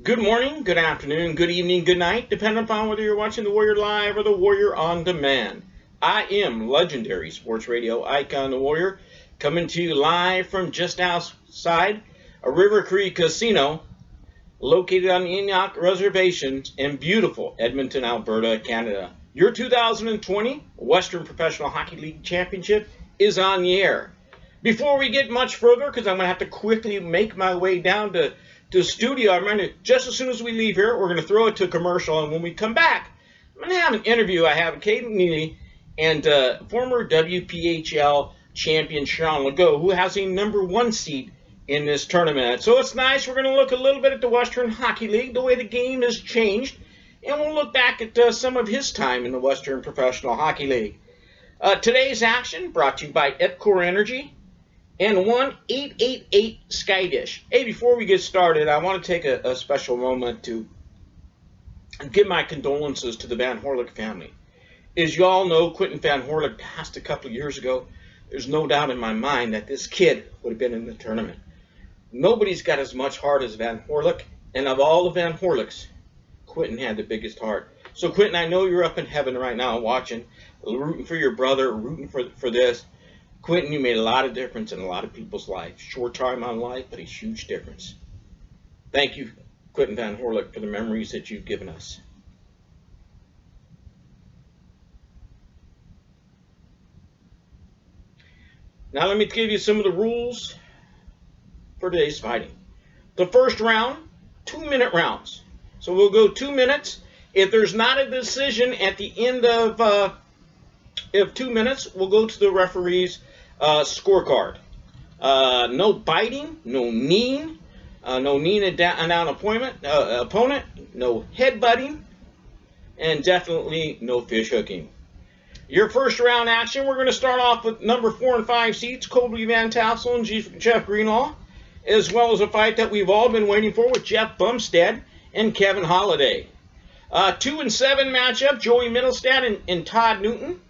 Good morning, good afternoon, good evening, good night, depending upon whether you're watching the Warrior Live or the Warrior on Demand. I am legendary sports radio icon, the Warrior, coming to you live from just outside a River Cree Casino located on the Enoch Reservation in beautiful Edmonton, Alberta, Canada. Your 2020 Western Professional Hockey League Championship is on the air. Before we get much further, because I'm going to have to quickly make my way down to studio, I'm going to, just as soon as we leave here, we're going to throw it to commercial, and when we come back, I'm going to have an interview. I have Caden Neely and former WPHL champion Sean Legault, who has a #1 seed in this tournament. So it's nice. We're going to look a little bit at the Western Hockey League, the way the game has changed, and we'll look back at some of his time in the Western Professional Hockey League. Today's action brought to you by Epcor Energy and 1-888 Sky Dish. Hey, before we get started, I want to take a special moment to give my condolences to the Van Horlick family. As you all know, Quentin Van Horlick passed a couple of years ago. There's no doubt in my mind that this kid would have been in the tournament. Nobody's got as much heart as Van Horlick, and of all the Van Horlicks, Quentin had the biggest heart. So Quentin, I know you're up in heaven right now watching, rooting for your brother, rooting for this. Quentin, you made a lot of difference in a lot of people's lives. Short time on life, but a huge difference. Thank you, Quentin Van Horlick, for the memories that you've given us. Now let me give you some of the rules for today's fighting. The first round, 2-minute rounds. So we'll go 2 minutes. If there's not a decision at the end of 2 minutes, we'll go to the referee's scorecard. No biting, no kneeing, no kneeing down opponent, no headbutting, and definitely no fish hooking. Your first round action, we're going to start off with number 4 and 5 seeds, Colby Van Tassel and Jeff Greenlaw, as well as a fight that we've all been waiting for with Jeff Bumstead and Kevin Holliday. 2 and 7 matchup, Joey Middlestad and Todd Newton.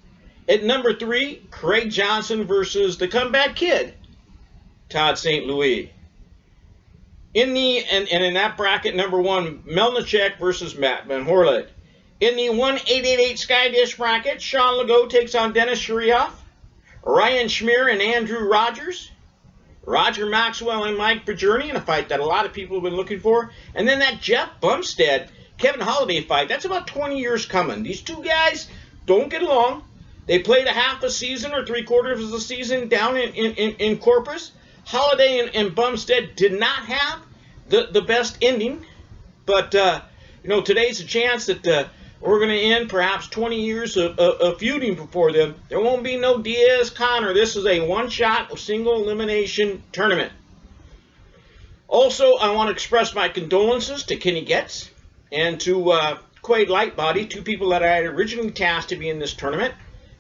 At number 3, Craig Johnson versus the comeback kid, Todd St. Louis. In that bracket, number 1, Melnichek versus Matt Van Horlick. In the 1-888 Sky Dish bracket, Sean Legault takes on Dennis Shurioff, Ryan Schmier and Andrew Rodgers, Roger Maxwell and Mike Pajerny in a fight that a lot of people have been looking for. And then that Jeff Bumstead, Kevin Holliday fight, that's about 20 years coming. These two guys don't get along. They played a half a season or 3/4 of the season down in Corpus. Holliday and Bumstead did not have the best ending. But, today's a chance that we're going to end perhaps 20 years of feuding before them. There won't be no Diaz-Connor. This is a one-shot, single-elimination tournament. Also, I want to express my condolences to Kenny Getz and to Quaid Lightbody, 2 people that I had originally tasked to be in this tournament,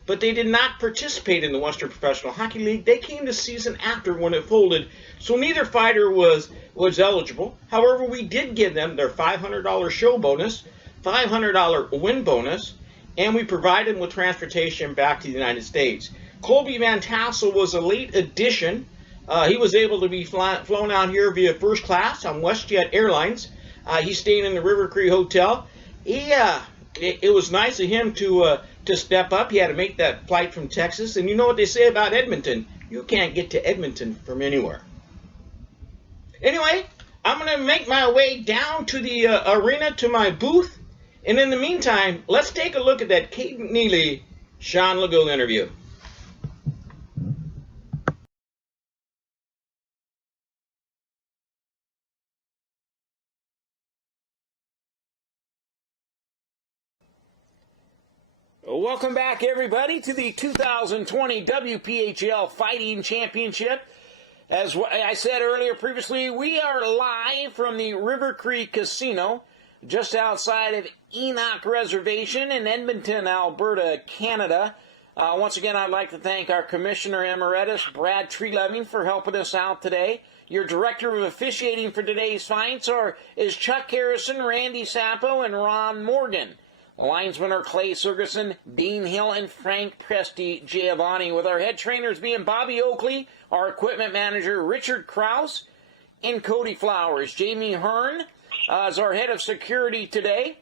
but they did not participate in the Western Professional Hockey League. They came the season after when it folded, so neither fighter was eligible. However, we did give them their $500 show bonus, $500 win bonus, and we provided them with transportation back to the United States. Colby Van Tassel was a late addition. He was able to be flown out here via first class on WestJet Airlines. He's staying in the River Cree Hotel. It was nice of him to step up. He had to make that flight from Texas. And you know what they say about Edmonton? You can't get to Edmonton from anywhere. Anyway, I'm going to make my way down to the arena to my booth. And in the meantime, let's take a look at that Caden Neely, Sean Legault interview. Welcome back, everybody, to the 2020 WPHL Fighting Championship. As I said earlier previously, we are live from the River Cree Casino, just outside of Enoch Reservation in Edmonton, Alberta, Canada. Once again, I'd like to thank our Commissioner Emeritus, Brad Treleving, for helping us out today. Your Director of Officiating for today's fights is Chuck Harrison, Randy Sappo, and Ron Morgan. The linesmen are Clay Sergeson, Dean Hill, and Frank Presti Giovanni, with our head trainers being Bobby Oakley, our equipment manager Richard Krause, and Cody Flowers. Jamie Hearn as our head of security today.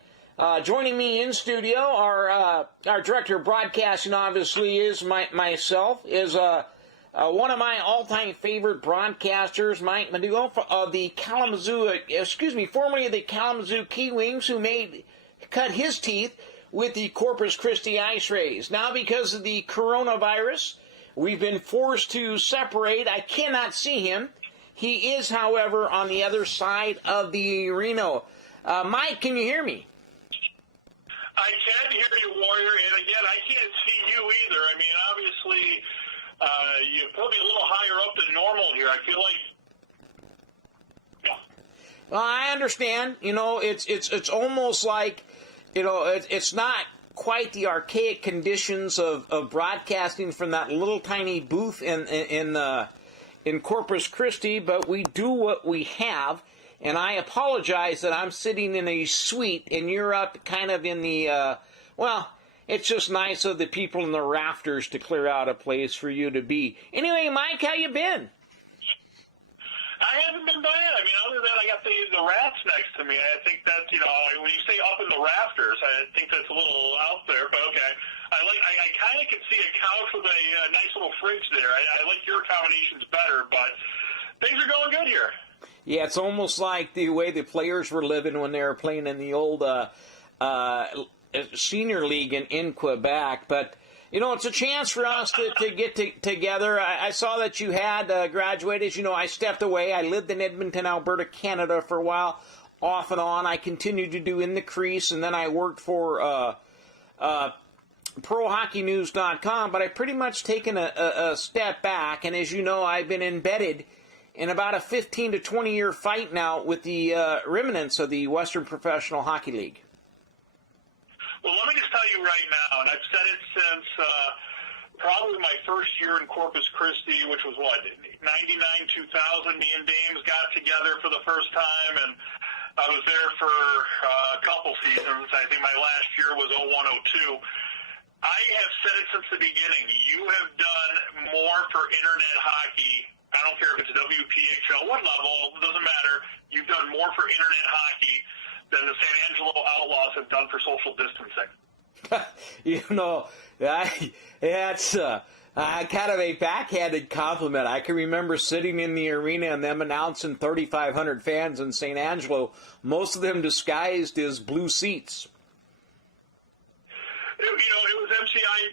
Joining me in studio, our director of broadcasting, obviously, is myself, is one of my all-time favorite broadcasters, Mike Madugno, of the formerly of the Kalamazoo Kiwings, who cut his teeth with the Corpus Christi Ice Rays. Now, because of the coronavirus, we've been forced to separate. I cannot see him. He is, however, on the other side of the arena. Mike, can you hear me? I can hear you, Warrior, and again, I can't see you either. I mean, obviously, you put me a little higher up than normal here. I feel like, yeah. Well, I understand. You know, it's almost like, you know, it's not quite the archaic conditions of broadcasting from that little tiny booth in Corpus Christi, but we do what we have. And I apologize that I'm sitting in a suite and you're up kind of in the, it's just nice of the people in the rafters to clear out a place for you to be. Anyway, Mike, how you been? I haven't been bad. I mean, other than I got the rats next to me. I think that, you know, when you say up in the rafters, I think that's a little out there, but okay. I kind of can see a couch with a nice little fridge there. I like your accommodations better, but things are going good here. Yeah, it's almost like the way the players were living when they were playing in the old senior league in Quebec. But, you know, it's a chance for us to get together. I saw that you had graduated. You know, I stepped away. I lived in Edmonton, Alberta, Canada for a while, off and on. I continued to do In the Crease, and then I worked for ProHockeyNews.com. But I've pretty much taken a step back, and as you know, I've been embedded in about a 15 to 20 year fight now with the remnants of the Western Professional Hockey League. Well, let me just tell you right now, and I've said it since probably my first year in Corpus Christi, which was 99, 2000, me and Dames got together for the first time, and I was there for a couple seasons. I think my last year was 01-02. I have said it since the beginning. You have done more for internet hockey. I don't care if it's WPHL, what level, it doesn't matter. You've done more for internet hockey than the San Angelo Outlaws have done for social distancing. You know, that's kind of a backhanded compliment. I can remember sitting in the arena and them announcing 3,500 fans in San Angelo, most of them disguised as blue seats. You know,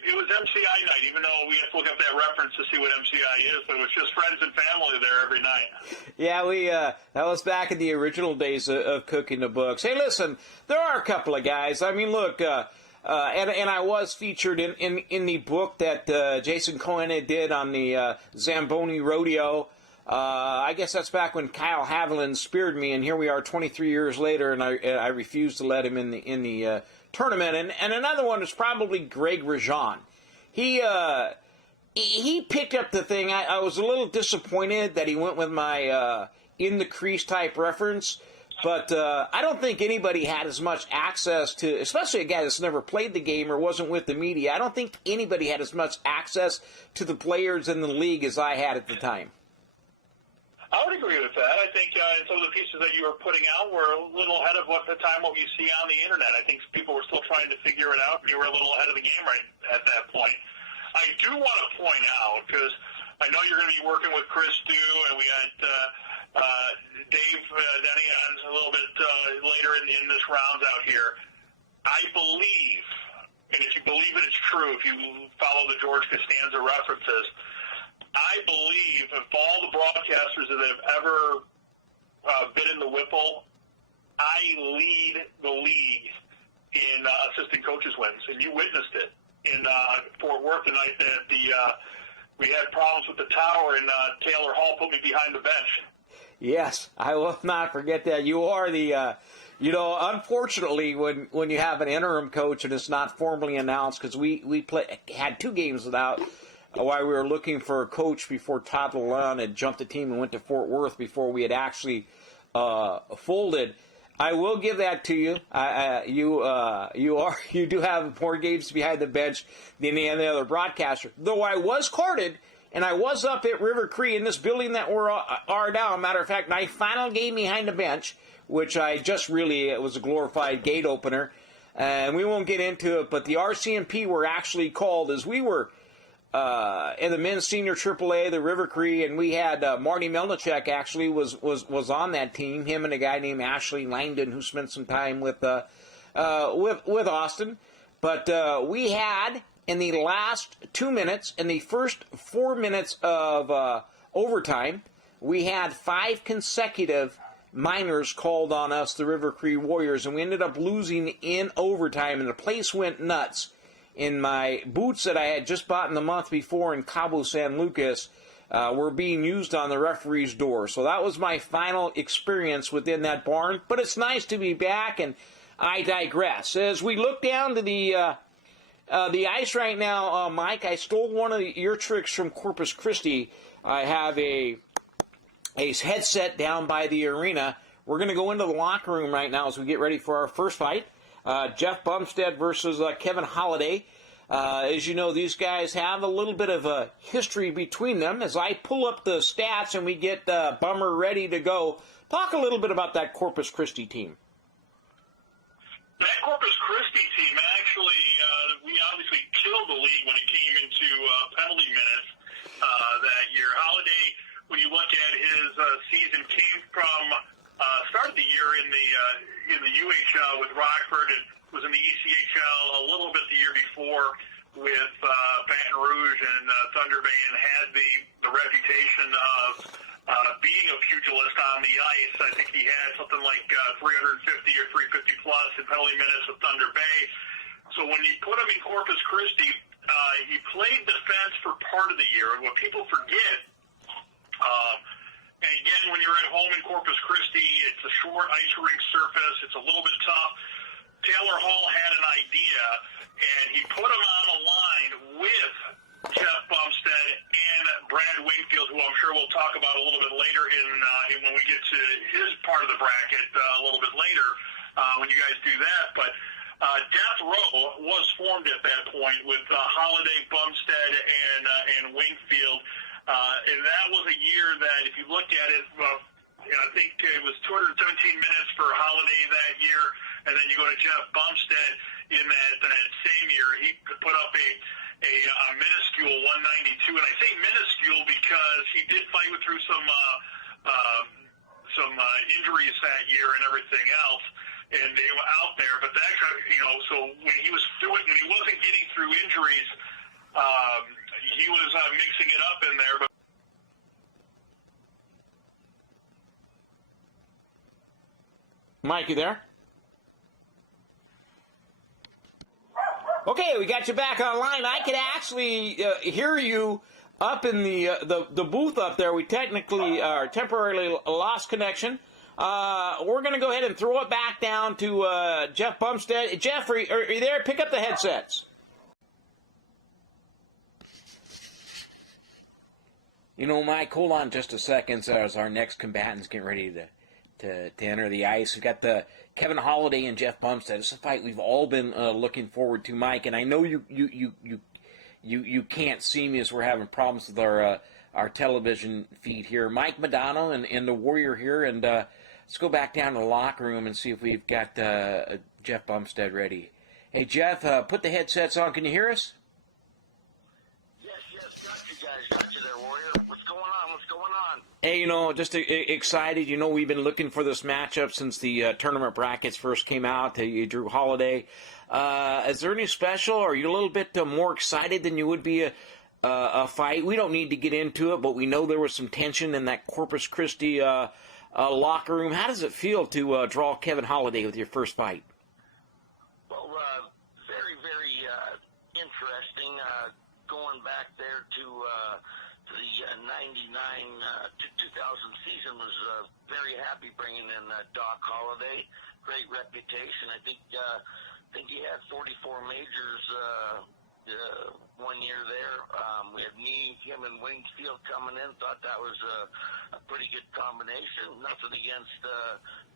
it was MCI night, even though we have to look up that reference to see what MCI is, but it was just friends and family there every night. Yeah, that was back in the original days of cooking the books. Hey, listen, there are a couple of guys. I mean, look, and I was featured in the book that Jason Cohen did on the Zamboni Rodeo. I guess that's back when Kyle Haviland speared me, and here we are 23 years later, and I refused to let him in the tournament. And another one is probably Greg Rajan. He picked up the thing. I was a little disappointed that he went with my in the crease type reference, but I don't think anybody had as much access to, especially a guy that's never played the game or wasn't with the media. I don't think anybody had as much access to the players in the league as I had at the time. I would agree with that. I think some of the pieces that you were putting out were a little ahead of what you see on the internet. I think people were still trying to figure it out, and you were a little ahead of the game right at that point. I do want to point out, because I know you're going to be working with Chris Stu, and we got Dave Danis a little bit later in this round out here. I believe, and if you believe it, it's true, if you follow the George Costanza references, I believe of all the broadcasters that have ever been in the Whipple, I lead the league in assistant coaches wins, and you witnessed it in Fort Worth the night that we had problems with the tower, and Taylor Hall put me behind the bench. Yes, I will not forget that. You are the, unfortunately, when you have an interim coach and it's not formally announced, because we had 2 games without. While we were looking for a coach before Todd Lalonde had jumped the team and went to Fort Worth before we had actually folded. I will give that to you. You do have more games behind the bench than any other broadcaster. Though I was carded And I was up at River Cree in this building that we are now. Matter of fact, my final game behind the bench, which I just really, it was a glorified gate opener. And we won't get into it, but the RCMP were actually called as we were in the men's senior AAA, the River Cree, and we had Marty Melnichek actually was on that team. Him and a guy named Ashley Langdon who spent some time with Austin. But we had in the last 2 minutes, in the first 4 minutes of overtime, we had 5 consecutive minors called on us, the River Cree Warriors, and we ended up losing in overtime, and the place went nuts. In my boots that I had just bought in the month before in Cabo San Lucas were being used on the referee's door. So that was my final experience within that barn. But it's nice to be back, and I digress. As we look down to the ice right now, Mike, I stole one of your tricks from Corpus Christi. I have a headset down by the arena. We're going to go into the locker room right now as we get ready for our first fight. Jeff Bumstead versus Kevin Holliday. As you know, these guys have a little bit of a history between them. As I pull up the stats and we get Bummer ready to go, talk a little bit about that Corpus Christi team. That Corpus Christi team, actually, we obviously killed the league when it came into penalty minutes that year. Holliday, when you look at his season, came from started the year in the UHL with Rockford and was in the ECHL a little bit the year before with Baton Rouge and Thunder Bay, and had the reputation of being a pugilist on the ice. I think he had something like 350 or 350 plus in penalty minutes with Thunder Bay. So when you put him in Corpus Christi, he played defense for part of the year. And what people forget, and again, when you're at home in Corpus Christi, it's a short ice rink surface. It's a little bit tough. Taylor Hall had an idea, and he put him on a line with Jeff Bumstead and Brad Wingfield, who I'm sure we'll talk about a little bit later in when we get to his part of the bracket a little bit later when you guys do that. But Death Row was formed at that point with Holliday, Bumstead, and Wingfield. And that was a year that, if you look at it, I think it was 217 minutes for Holliday that year, and then you go to Jeff Bumstead in that same year. He put up a minuscule 192, and I say minuscule because he did fight through some injuries that year and everything else, and they were out there. But that, so when he wasn't getting through injuries, he was mixing it up in there. But Mike, you there? Okay, we got you back online. I could actually hear you up in the booth up there. We technically temporarily lost connection. We're going to go ahead and throw it back down to Jeff Bumstead. Jeff, are you there? Pick up the headsets. You know, Mike, hold on just a second as our next combatants get ready to enter the ice. We've got the Kevin Holliday and Jeff Bumstead. It's a fight we've all been looking forward to, Mike. And I know you can't see me as we're having problems with our television feed here. Mike Madugno and the Warrior here, and let's go back down to the locker room and see if we've got Jeff Bumstead ready. Hey, Jeff, put the headsets on. Can you hear us? Yes, got you guys. Got you there, Warrior. What's going on? Hey, just excited. We've been looking for this matchup since the tournament brackets first came out. You drew Holliday. Is there any special? Are you a little bit more excited than you would be a fight? We don't need to get into it, but we know there was some tension in that Corpus Christi locker room. How does it feel to draw Kevin Holliday with your first fight? Well, very, very interesting. Going back there to the 99 to 2000 season was very happy bringing in Doc Holliday. Great reputation. I think he had 44 majors 1 year there. We had him and Wingfield coming in. Thought that was a pretty good combination. Nothing against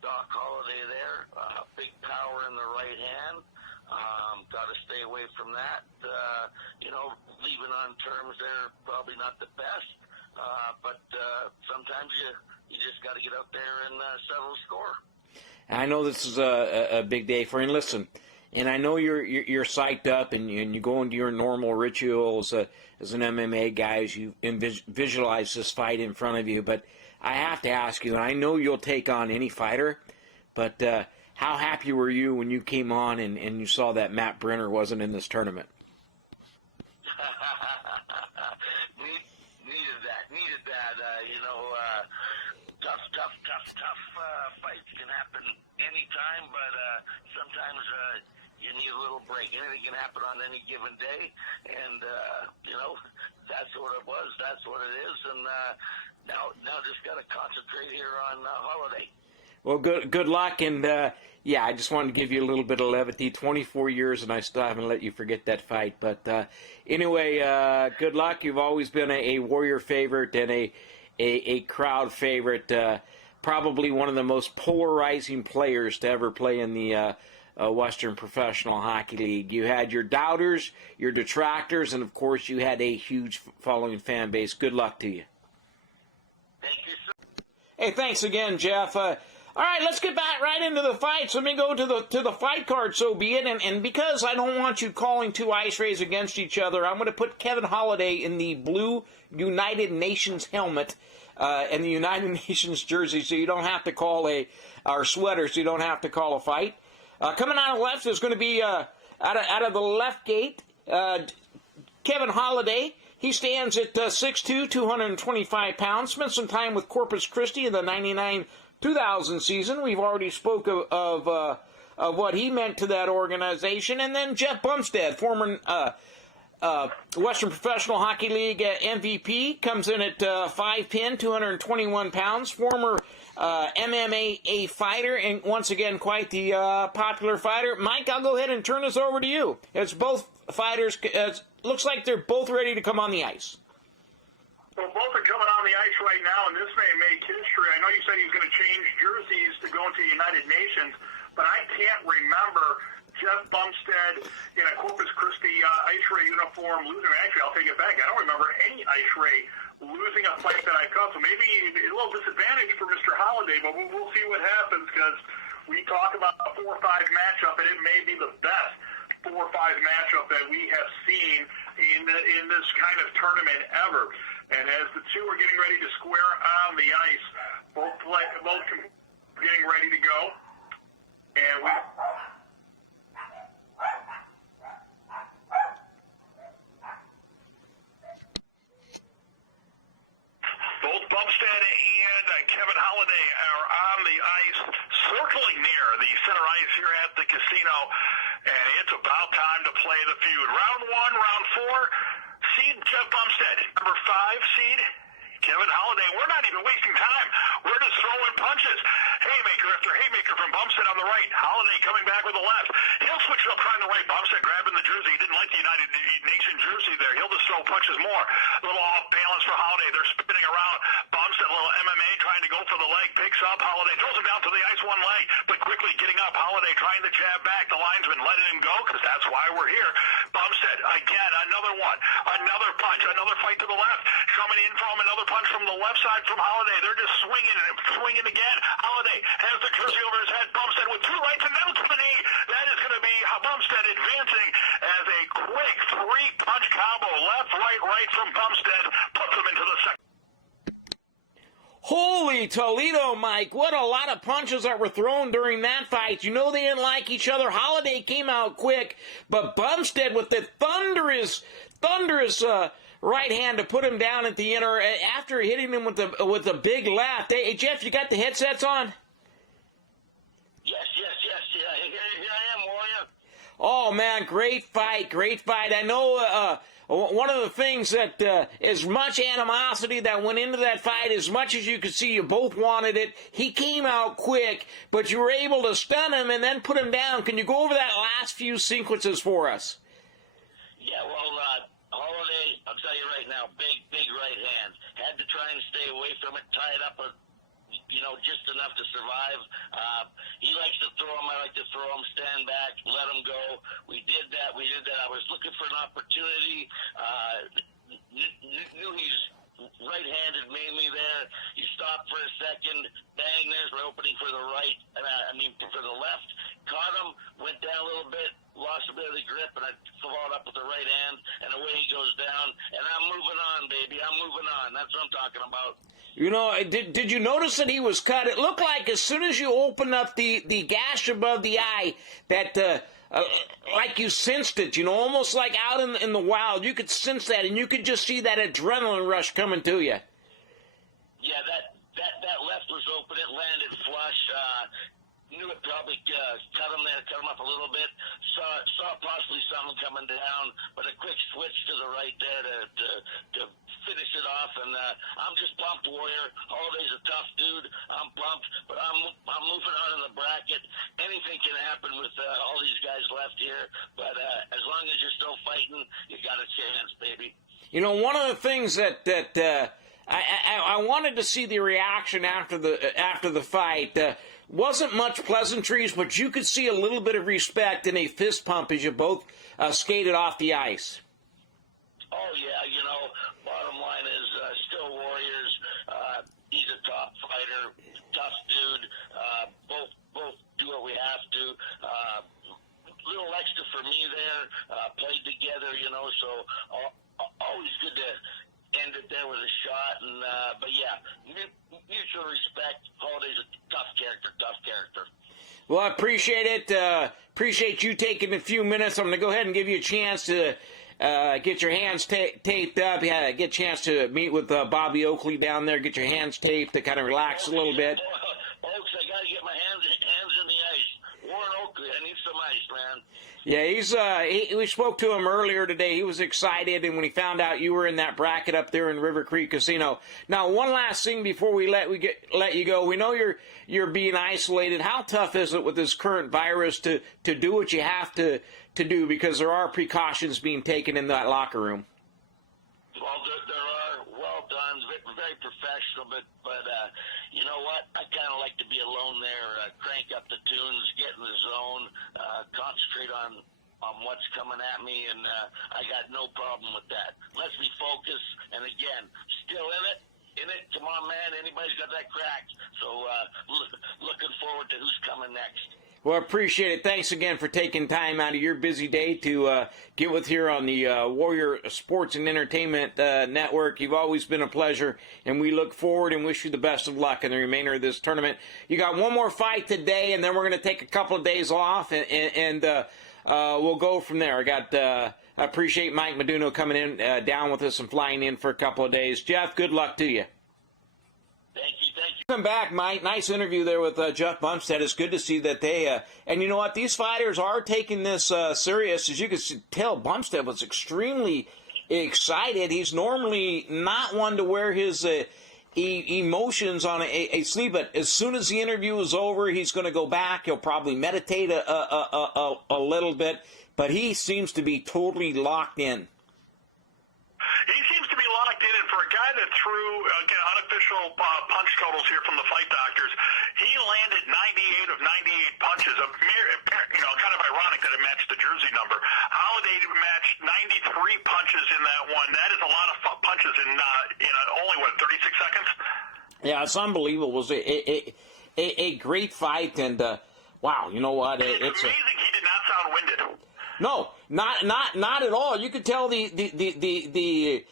Doc Holliday there. Big power in the right hand. Got to stay away from that. Leaving on terms there, probably not the best. But sometimes you just got to get out there and settle the score. I know this is a big day for you. And listen, and I know you're psyched up and you go into your normal rituals as an MMA guy as you visualize this fight in front of you. But I have to ask you, and I know you'll take on any fighter, but how happy were you when you came on and you saw that Matt Brenner wasn't in this tournament? Needed that. Tough fights can happen anytime, but sometimes you need a little break. Anything can happen on any given day, and that's what it was. That's what it is, and now just got to concentrate here on Holiday. Well, good luck, and I just wanted to give you a little bit of levity. 24 years, and I still haven't let you forget that fight. But anyway, good luck. You've always been a Warrior favorite and a crowd favorite. Probably one of the most polarizing players to ever play in the Western Professional Hockey League. You had your doubters, your detractors, and of course you had a huge following fan base. Good luck to you. Thank you, sir. Hey, thanks again, Jeff. All right, let's get back right into the fights. Let me go to the fight card, so be it. And because I don't want you calling two ice rays against each other, I'm going to put Kevin Holliday in the blue United Nations helmet and the United Nations jersey, so you don't have to call our sweater, so you don't have to call a fight. Coming out of the left is going to be out of the left gate, Kevin Holliday. He stands at 6'2", 225 pounds. Spent some time with Corpus Christi in the 99-2000 season. We've already spoke of what he meant to that organization. And then Jeff Bumstead, former Western Professional Hockey League MVP, comes in at 5'10", 221 pounds. Former MMA fighter, and once again quite the popular fighter. Mike, I'll go ahead and turn this over to you. It's both fighters. Looks like they're both ready to come on the ice. Well, both are coming on the ice right now, and this may make history. I know you said he was going to change jerseys to go into the United Nations, but I can't remember Jeff Bumstead in a Corpus Christi Ice Ray uniform losing. Actually, I'll take it back. I don't remember any Ice Ray losing a fight that I caught. So maybe a little disadvantage for Mr. Holliday, but we'll see what happens, because we talk about a 4-5 matchup, and it may be the best 4-5 matchup that we have seen in this kind of tournament ever. And as the two are getting ready to square on the ice, both getting ready to go, and both Bumstead and Kevin Holliday are on the ice, circling near the center ice here at the casino, and it's about time to play the feud. Round 1, round 4, seed Jeff Bumstead. Number 5 seed Kevin Holliday. We're not even wasting time. We're just throwing punches. Haymaker after haymaker from Bumstead on the right. Holliday coming back with the left. He'll switch it up trying the right. Bumstead grabbing the jersey. He didn't like the United Nations jersey there. He'll just throw punches more. A little off balance for Holliday. They're spinning around. Bumstead, a little MMA, trying to go for the leg. Picks up. Holliday throws him down to the ice one leg, but quickly getting up. Holliday trying to jab back. The linesman letting him go, because that's why we're here. Bumstead, again, another one. Another punch. Another fight to the left. Coming in from another punch from the left side from Holliday. They're just swinging and swinging again. Holliday has the jersey over his head. Bumstead with 2 rights and now to the knee. That is going to be Bumstead advancing as a quick 3-punch combo. Left, right from Bumstead puts him into the second. Holy Toledo, Mike. What a lot of punches that were thrown during that fight. You know they didn't like each other. Holliday came out quick, but Bumstead with the thunderous right hand to put him down at the inner after hitting him with the big left. Hey, Jeff, you got the headsets on? Yes. Yeah, here I am, Warrior. Oh, man, great fight. I know one of the things that as much animosity that went into that fight, as much as you could see you both wanted it, he came out quick, but you were able to stun him and then put him down. Can you go over that last few sequences for us? Yeah, well, Holiday, I'll tell you right now, big right hand. Had to try and stay away from it, tie it up just enough to survive. He likes to throw him. I like to throw him, stand back, let him go. We did that. I was looking for an opportunity. Knew he's right-handed mainly there. He stopped for a second. Bang, there's my opening for the right. For the left. Caught him, went down a little bit, lost a bit of the grip, and I followed up with the right hand, and away he goes down. And I'm moving on, baby. I'm moving on. That's what I'm talking about. Did you notice that he was cut? It looked like as soon as you opened up the gash above the eye, that like you sensed it, almost like out in the wild. You could sense that, and you could just see that adrenaline rush coming to you. Yeah, that left was open. It landed flush. Knew it probably cut him up a little bit. Saw possibly something coming down, but a quick switch to the right there to finish it off. And I'm just pumped, Warrior. Holiday's a tough dude. I'm pumped, but I'm moving on in the bracket. Anything can happen with all these guys left here, but as long as you're still fighting, you got a chance, baby. One of the things that I wanted to see the reaction after the fight. Wasn't much pleasantries, but you could see a little bit of respect and a fist pump as you both skated off the ice. Oh, yeah, bottom line is still Warriors. He's a top fighter, tough dude. Both do what we have to. Little extra for me there. Played together, so always good to end it there with a shot. And but yeah, mutual respect. Holiday's a tough character. Well, I appreciate it. Appreciate you taking a few minutes. I'm going to go ahead and give you a chance to get your hands taped up. Yeah, get a chance to meet with Bobby Oakley down there. Get your hands taped to kind of relax a little bit. Oaks, I got to get my hands in the ice. Warren Oakley, I need some ice, man. Yeah, we spoke to him earlier today. He was excited, and when he found out you were in that bracket up there in River Cree Casino. Now, one last thing before we let you go. We know you're being isolated. How tough is it with this current virus to do what you have to do, because there are precautions being taken in that locker room? Well, there are. Well done. Very professional, but you know what? I kind of like to be alone there, crank up the tunes, get in the zone, concentrate on what's coming at me, and I got no problem with that. Let's be focused, and again, still in it. Come on, man. Anybody's got that crack. So looking forward to who's coming next. Well, I appreciate it. Thanks again for taking time out of your busy day to get with here on the Warrior Sports and Entertainment Network. You've always been a pleasure, and we look forward and wish you the best of luck in the remainder of this tournament. You got one more fight today, and then we're going to take a couple of days off, and we'll go from there. I appreciate Mike Madugno coming in down with us and flying in for a couple of days. Jeff, good luck to you. Thank you. Welcome back, Mike. Nice interview there with Jeff Bumstead. It's good to see that they, and you know what, these fighters are taking this serious. As you can tell, Bumstead was extremely excited. He's normally not one to wear his emotions on a sleeve, but as soon as the interview is over, he's going to go back. He'll probably meditate a little bit, but he seems to be totally locked in. He seems to be locked in, and for a guy that threw, again, unofficial punch totals here from the fight doctors, he landed 98 of 98 punches. Kind of ironic that it matched the jersey number. Holiday matched 93 punches in that one. That is a lot of punches in only, 36 seconds? Yeah, it's unbelievable. It was a great fight, and wow, you know what? It's amazing he did not sound winded. No, not at all. You could tell the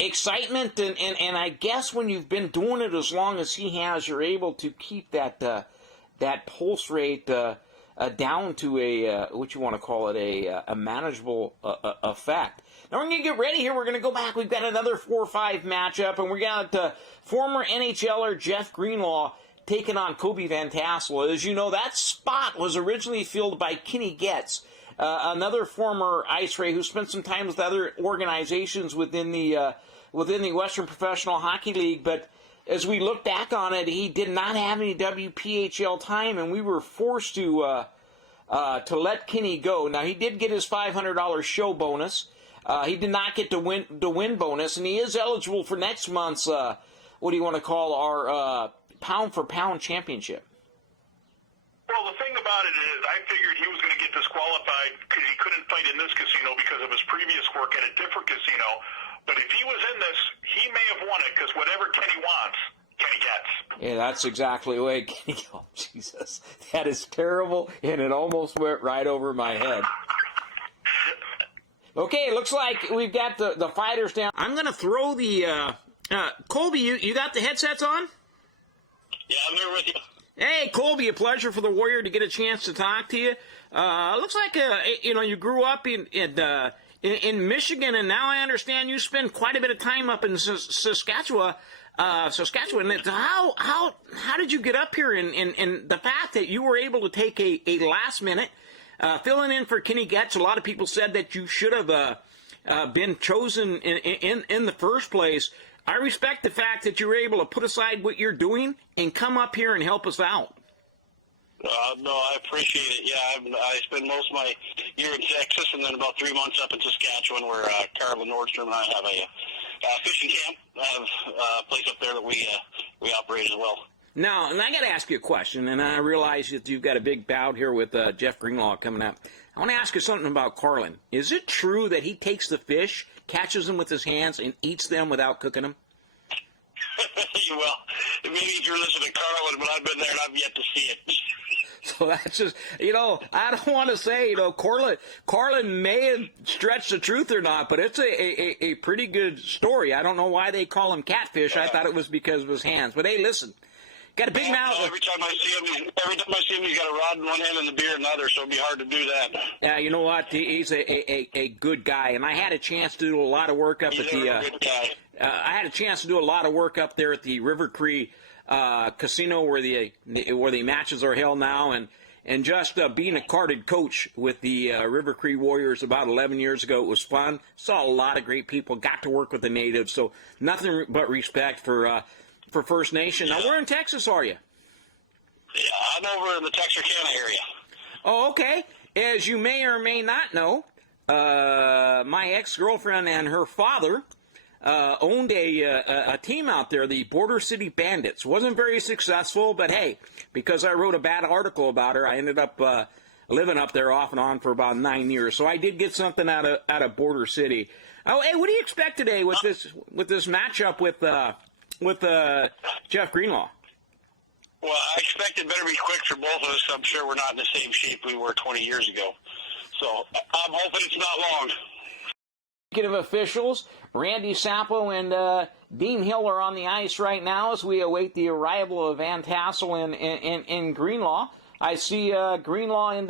excitement, and I guess when you've been doing it as long as he has, you're able to keep that pulse rate down to a manageable effect. Now we're going to get ready here. We're going to go back. We've got another 4-5 matchup, and we got former NHLer Jeff Greenlaw taking on Kobe Van Tassel. As you know, that spot was originally filled by Kenny Getz, another former Ice Ray who spent some time with other organizations within the Western Professional Hockey League. But as we look back on it, he did not have any WPHL time, and we were forced to let Kenny go. Now, he did get his $500 show bonus. He did not get the win bonus, and he is eligible for next month's our pound-for-pound championship? Well, the thing about it is, I figured he was going to get disqualified because he couldn't fight in this casino because of his previous work at a different casino. But if he was in this, he may have won it because whatever Kenny wants, Kenny gets. Yeah, that's exactly the way Kenny. Oh, Jesus, that is terrible, and it almost went right over my head. Okay, looks like we've got the fighters down. I'm going to throw the... Colby, you got the headsets on? Yeah, I'm here with you. Hey, Colby, a pleasure for the Warrior to get a chance to talk to you. Looks like, you grew up in Michigan, and now I understand you spend quite a bit of time up in Saskatchewan. How did you get up here? And the fact that you were able to take a last minute, filling in for Kenny Getz, a lot of people said that you should have been chosen in the first place. I respect the fact that you were able to put aside what you're doing and come up here and help us out. No, I appreciate it. Yeah, I spend most of my year in Texas and then about 3 months up in Saskatchewan where Carla Nordstrom and I have a fishing camp. I have a place up there that we operate as well. Now, and I got to ask you a question, and I realize that you've got a big bout here with Jeff Greenlaw coming up. I want to ask you something about Carlin. Is it true that he takes the fish, catches them with his hands, and eats them without cooking them? Well, maybe if you're listening to Carlin, but I've been there and I've yet to see it. So that's just, I don't want to say, Carlin may have stretched the truth or not, but it's a pretty good story. I don't know why they call him catfish. I thought it was because of his hands. But hey, listen, got a big mouth. Every time I see him, he's got a rod in one hand and the beer in the other, so it'd be hard to do that. Yeah, you know what? He's a good guy, and I had a chance to do a lot of work up at the. Good guy. I had a chance to do a lot of work up there at the River Cree Casino where the matches are held now, and just being a carded coach with the River Cree Warriors about 11 years ago, it was fun. Saw a lot of great people, got to work with the natives, so nothing but respect for First Nation. Now, where in Texas are you? Yeah, I'm over in the Texarkana area. Oh, okay. As you may or may not know, my ex-girlfriend and her father owned a team out there, the Border City Bandits. Wasn't very successful, but hey, because I wrote a bad article about her, I ended up living up there off and on for about 9 years. So I did get something out of Border City. Oh, hey, what do you expect today with this matchup with Jeff Greenlaw? Well, I expect it better be quick for both of us. I'm sure we're not in the same shape we were 20 years ago. So I'm hoping it's not long. Speaking of officials, Randy Sappo and Dean Hill are on the ice right now as we await the arrival of Van Tassel and Greenlaw. I see Greenlaw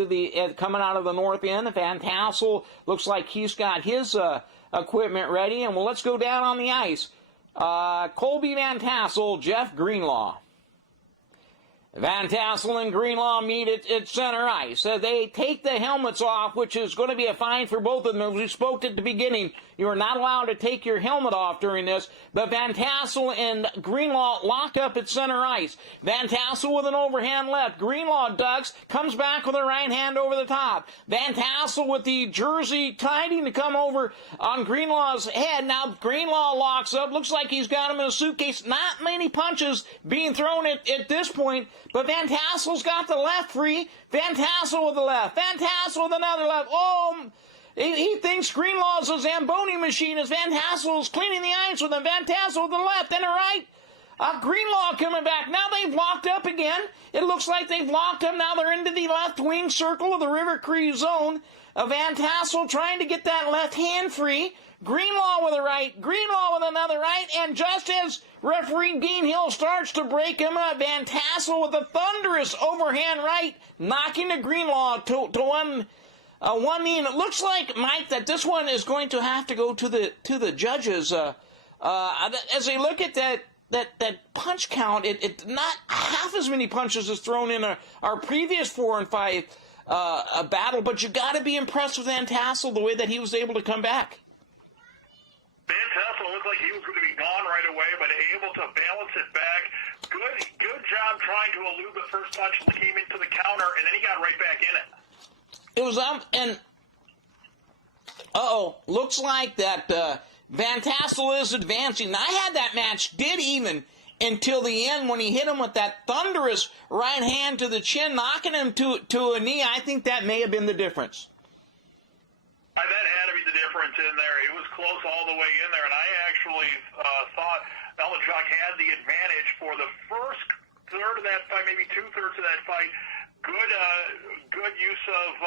coming out of the north end. Van Tassel looks like he's got his equipment ready, and let's go down on the ice. Colby Van Tassel, Jeff Greenlaw. Van Tassel and Greenlaw meet at center ice. They take the helmets off, which is going to be a fine for both of them. As we spoke at the beginning, you are not allowed to take your helmet off during this. But Van Tassel and Greenlaw lock up at center ice. Van Tassel with an overhand left. Greenlaw ducks, comes back with a right hand over the top. Van Tassel with the jersey tiding to come over on Greenlaw's head. Now Greenlaw locks up. Looks like he's got him in a suitcase. Not many punches being thrown at this point. But Van Tassel's got the left free. Van Tassel with the left. Van Tassel with another left. Oh, he thinks Greenlaw's a Zamboni machine as Van Tassel's cleaning the ice with him. Van Tassel with the left and the right. Greenlaw coming back. Now they've locked up again. It looks like they've locked up. Now they're into the left wing circle of the River Cree zone. Van Tassel trying to get that left hand free. Greenlaw with a right, Greenlaw with another right, and just as referee Dean Hill starts to break him up, Van Tassel with a thunderous overhand right, knocking the Greenlaw to one knee. And it looks like, Mike, that this one is going to have to go to the judges. As they look at that punch count, it not half as many punches as thrown in our previous 4 and 5 battle, but you got to be impressed with Van Tassel the way that he was able to come back. Van Tassel looked like he was going to be gone right away, but able to balance it back. Good job trying to elude the first punch that came into the counter, and then he got right back in it. It was and looks like that Van Tassel is advancing. Now, I had that match dead even until the end when he hit him with that thunderous right hand to the chin, knocking him to a knee. I think that may have been the difference. That had to be the difference in there. It was close all the way in there, and I actually thought Belichick had the advantage for the first third of that fight, maybe two-thirds of that fight. Good use of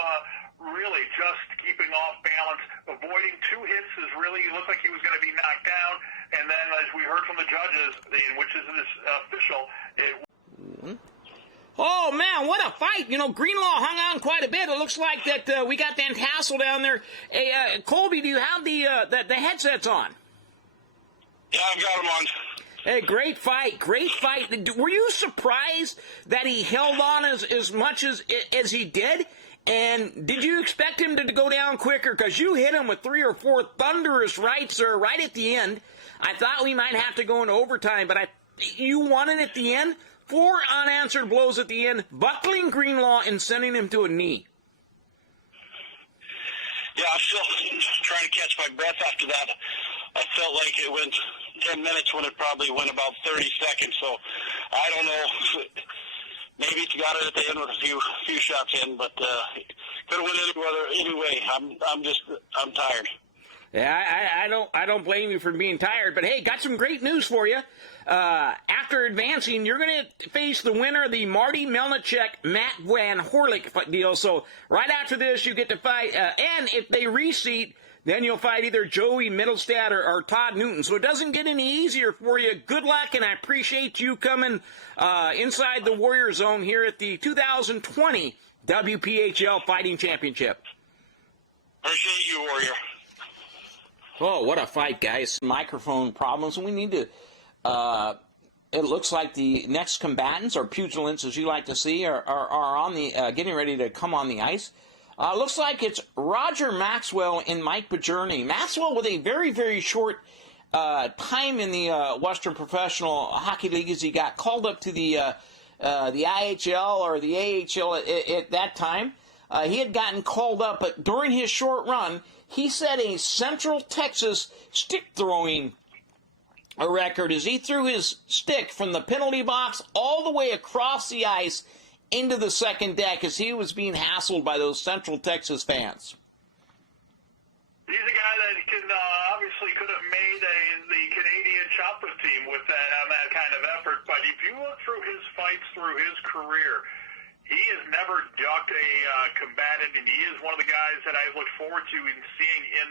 really just keeping off balance, avoiding two hits. He looked like he was going to be knocked down, and then as we heard from the judges, which is this official, Oh, man, what a fight. Greenlaw hung on quite a bit. It looks like that we got Van Tassel down there. Hey, Colby, do you have the headsets on? Yeah, I've got them on. Hey, great fight. Were you surprised that he held on as much as he did? And did you expect him to go down quicker? Because you hit him with 3 or 4 thunderous rights right at the end. I thought we might have to go into overtime, but you won it at the end. 4 unanswered blows at the end, buckling Greenlaw and sending him to a knee. Yeah, I'm still trying to catch my breath after that. I felt like it went 10 minutes when it probably went about 30 seconds. So I don't know. Maybe he got it at the end with a few shots in, but could have went anyway. I'm tired. Yeah, I don't blame you for being tired, but hey, got some great news for you. After advancing, you're going to face the winner of the Marty Melnichuk Matt Van Horlick deal. So right after this, you get to fight, and if they reseat, then you'll fight either Joey Middlestad or Todd Newton. So it doesn't get any easier for you. Good luck, and I appreciate you coming inside the Warrior Zone here at the 2020 WPHL Fighting Championship. Appreciate you, Warrior. Oh, what a fight, guys. Microphone problems. We need to, it looks like the next combatants, or pugilants, as you like to see, are on the, getting ready to come on the ice. Looks like it's Roger Maxwell and Mike Madugno. Maxwell with a very, very short time in the Western Professional Hockey League as he got called up to the IHL or the AHL at that time. He had gotten called up, but during his short run, he set a Central Texas stick-throwing record as he threw his stick from the penalty box all the way across the ice into the second deck as he was being hassled by those Central Texas fans. He's a guy that obviously could have made the Canadian shot put team with that kind of effort, but if you look through his fights through his career, he has never ducked a combatant, and he is one of the guys that I look forward to in seeing in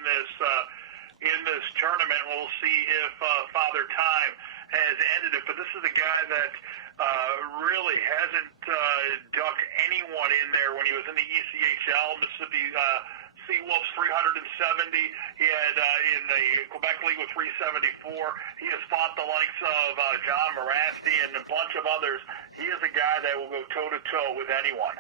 this tournament. We'll see if Father Time has ended it, but this is a guy that really hasn't ducked anyone in there when he was in the ECHL, Mississippi Seawolves 370. He had in the Quebec League with 374. He has fought the likes of John Morasti and a bunch of others. He is a guy that will go toe-to-toe with anyone.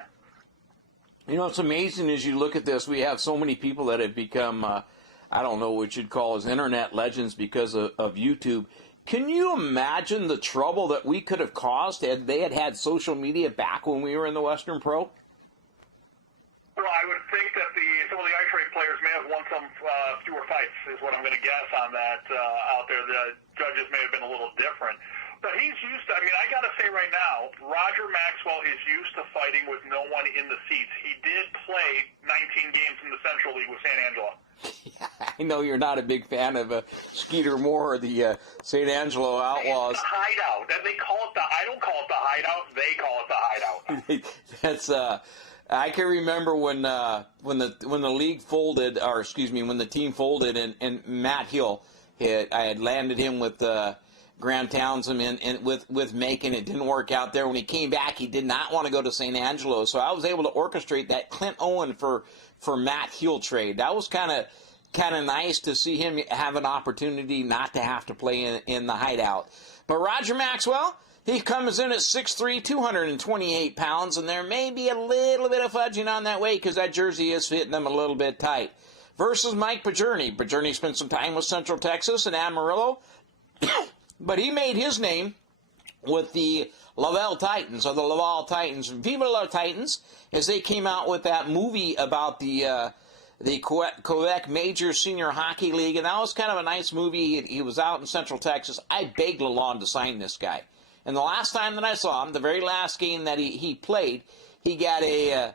It's amazing as you look at this. We have so many people that have become, I don't know what you'd call as internet legends because of YouTube. Can you imagine the trouble that we could have caused had they had social media back when we were in the Western Pro? Well, I would think that some of the ice rink players may have won some fewer fights, is what I'm going to guess on that out there. The judges may have been a little different. But he's used to, I got to say right now, Roger Maxwell is used to fighting with no one in the seats. He did play 19 games in the Central League with San Angelo. I know you're not a big fan of Skeeter Moore or the St. Angelo Outlaws. It's the hideout. They call it I don't call it the hideout. They call it the hideout. That's I can remember when the league folded, or excuse me, when the team folded, and Matt Hill, I had landed him with Graham Townsend and with Macon. It didn't work out there. When he came back, he did not want to go to St. Angelo, so I was able to orchestrate that Clint Owen for Matt Hill trade. That was kind of nice to see him have an opportunity not to have to play in the hideout. But Roger Maxwell, he comes in at 6'3", 228 pounds, and there may be a little bit of fudging on that weight because that jersey is fitting them a little bit tight. Versus Mike Madugno. Madugno spent some time with Central Texas and Amarillo, but he made his name with the Laval Titans, or the Laval Titans. Viva la Titans, as they came out with that movie about the Quebec Major Senior Hockey League, and that was kind of a nice movie. He was out in Central Texas. I begged Lalonde to sign this guy. And the last time that I saw him, the very last game that he played, he got a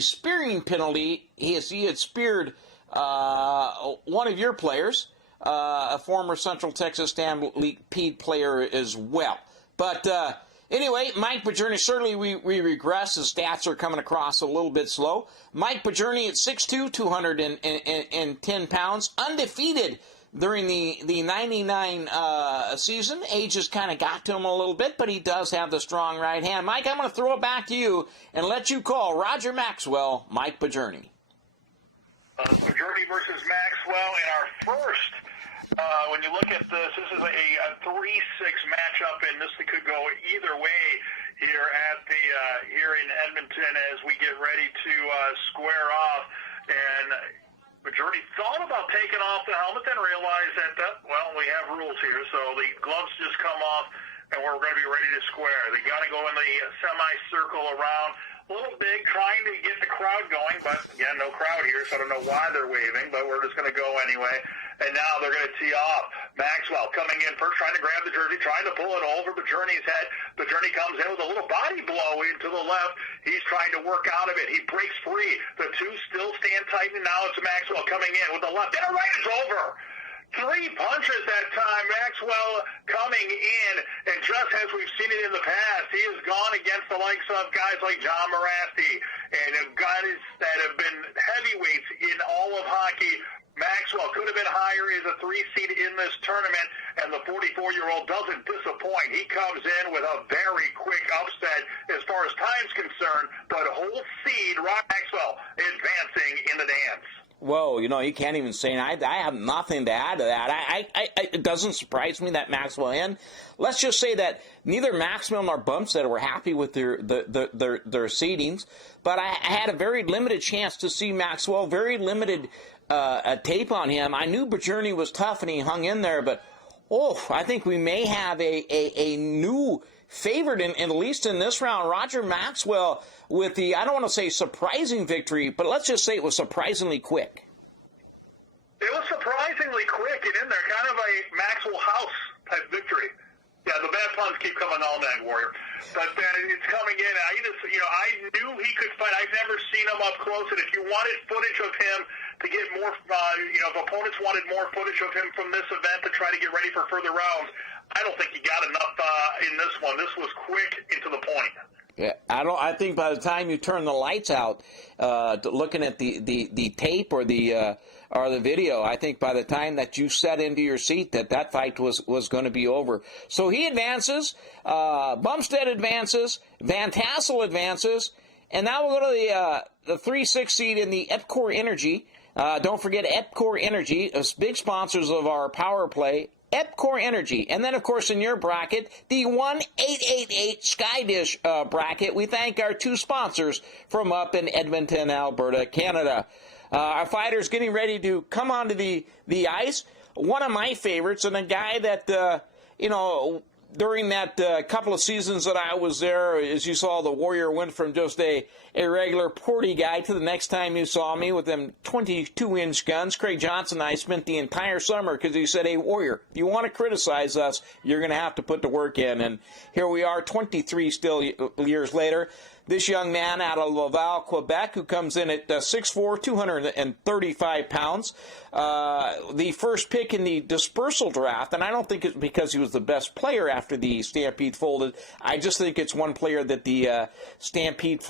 spearing penalty. He had speared one of your players, a former Central Texas Stampede player as well. But anyway, Mike Madugno, certainly we regress. His stats are coming across a little bit slow. Mike Madugno at 6'2", 210 pounds, undefeated during the 99 season. Age has kind of got to him a little bit, but he does have the strong right hand. Mike, I'm going to throw it back to you and let you call Roger Maxwell, Mike Madugno. Madugno versus Maxwell in our first. When you look at this is a 3-6 matchup, and this could go either way here at the here in Edmonton as we get ready to square off. And Madugno thought about taking off the helmet, then realized that we have rules here, so the gloves just come off, and we're going to be ready to square. They got to go in the semicircle around. A little big, trying to get the crowd going, but again, no crowd here, so I don't know why they're waving, but we're just going to go anyway. And now they're going to tee off. Maxwell coming in first, trying to grab the jersey, trying to pull it over Madugno's head. Madugno comes in with a little body blow into the left. He's trying to work out of it. He breaks free. The two still stand tight, and now it's Maxwell coming in with the left. And a right is over. 3 punches that time. Maxwell coming in, and just as we've seen it in the past, he has gone against the likes of guys like John Morasti and guys that have been heavyweights in all of hockey. Maxwell could have been higher. He's a 3 seed in this tournament, and the 44-year-old doesn't disappoint. He comes in with a very quick upset as far as time's concerned, but whole seed, Rob Maxwell, advancing in the dance. Whoa, you can't even say, I have nothing to add to that. It doesn't surprise me that Maxwell in. Let's just say that neither Maxwell nor Bumstead were happy with their seedings, but I had a very limited chance to see Maxwell, very limited tape on him. I knew Madugno was tough and he hung in there, but I think we may have a new favorite, at least in this round. Roger Maxwell with the, I don't want to say surprising victory, but let's just say it was surprisingly quick. It was surprisingly quick and in there, kind of a Maxwell House type victory. Yeah, the bad puns keep coming all night, Warrior. But it's coming in. I knew he could fight. I've never seen him up close, and if you wanted footage of him to get more, if opponents wanted more footage of him from this event to try to get ready for further rounds, I don't think he got enough in this one. This was quick and to the point. Yeah, I think by the time you turn the lights out, looking at the tape or the video, I think by the time that you sat into your seat that fight was going to be over. So he advances, Bumstead advances, Van Tassel advances, and now we'll go to the 3-6 seed in the Epcor Energy. Don't forget Epcor Energy, big sponsors of our power play. Epcor Energy. And then, of course, in your bracket, the 1888 Sky Dish bracket. We thank our 2 sponsors from up in Edmonton, Alberta, Canada. Our fighters getting ready to come onto the ice. One of my favorites, and a guy that, during that couple of seasons that I was there, as you saw, the Warrior went from just a regular porty guy to the next time you saw me with them 22-inch guns. Craig Johnson and I spent the entire summer because he said, hey, Warrior, if you want to criticize us, you're going to have to put the work in. And here we are 23 still years later. This young man out of Laval, Quebec, who comes in at 6'4", 235 pounds. The first pick in the dispersal draft, and I don't think it's because he was the best player after the Stampede folded. I just think it's one player that the Stampede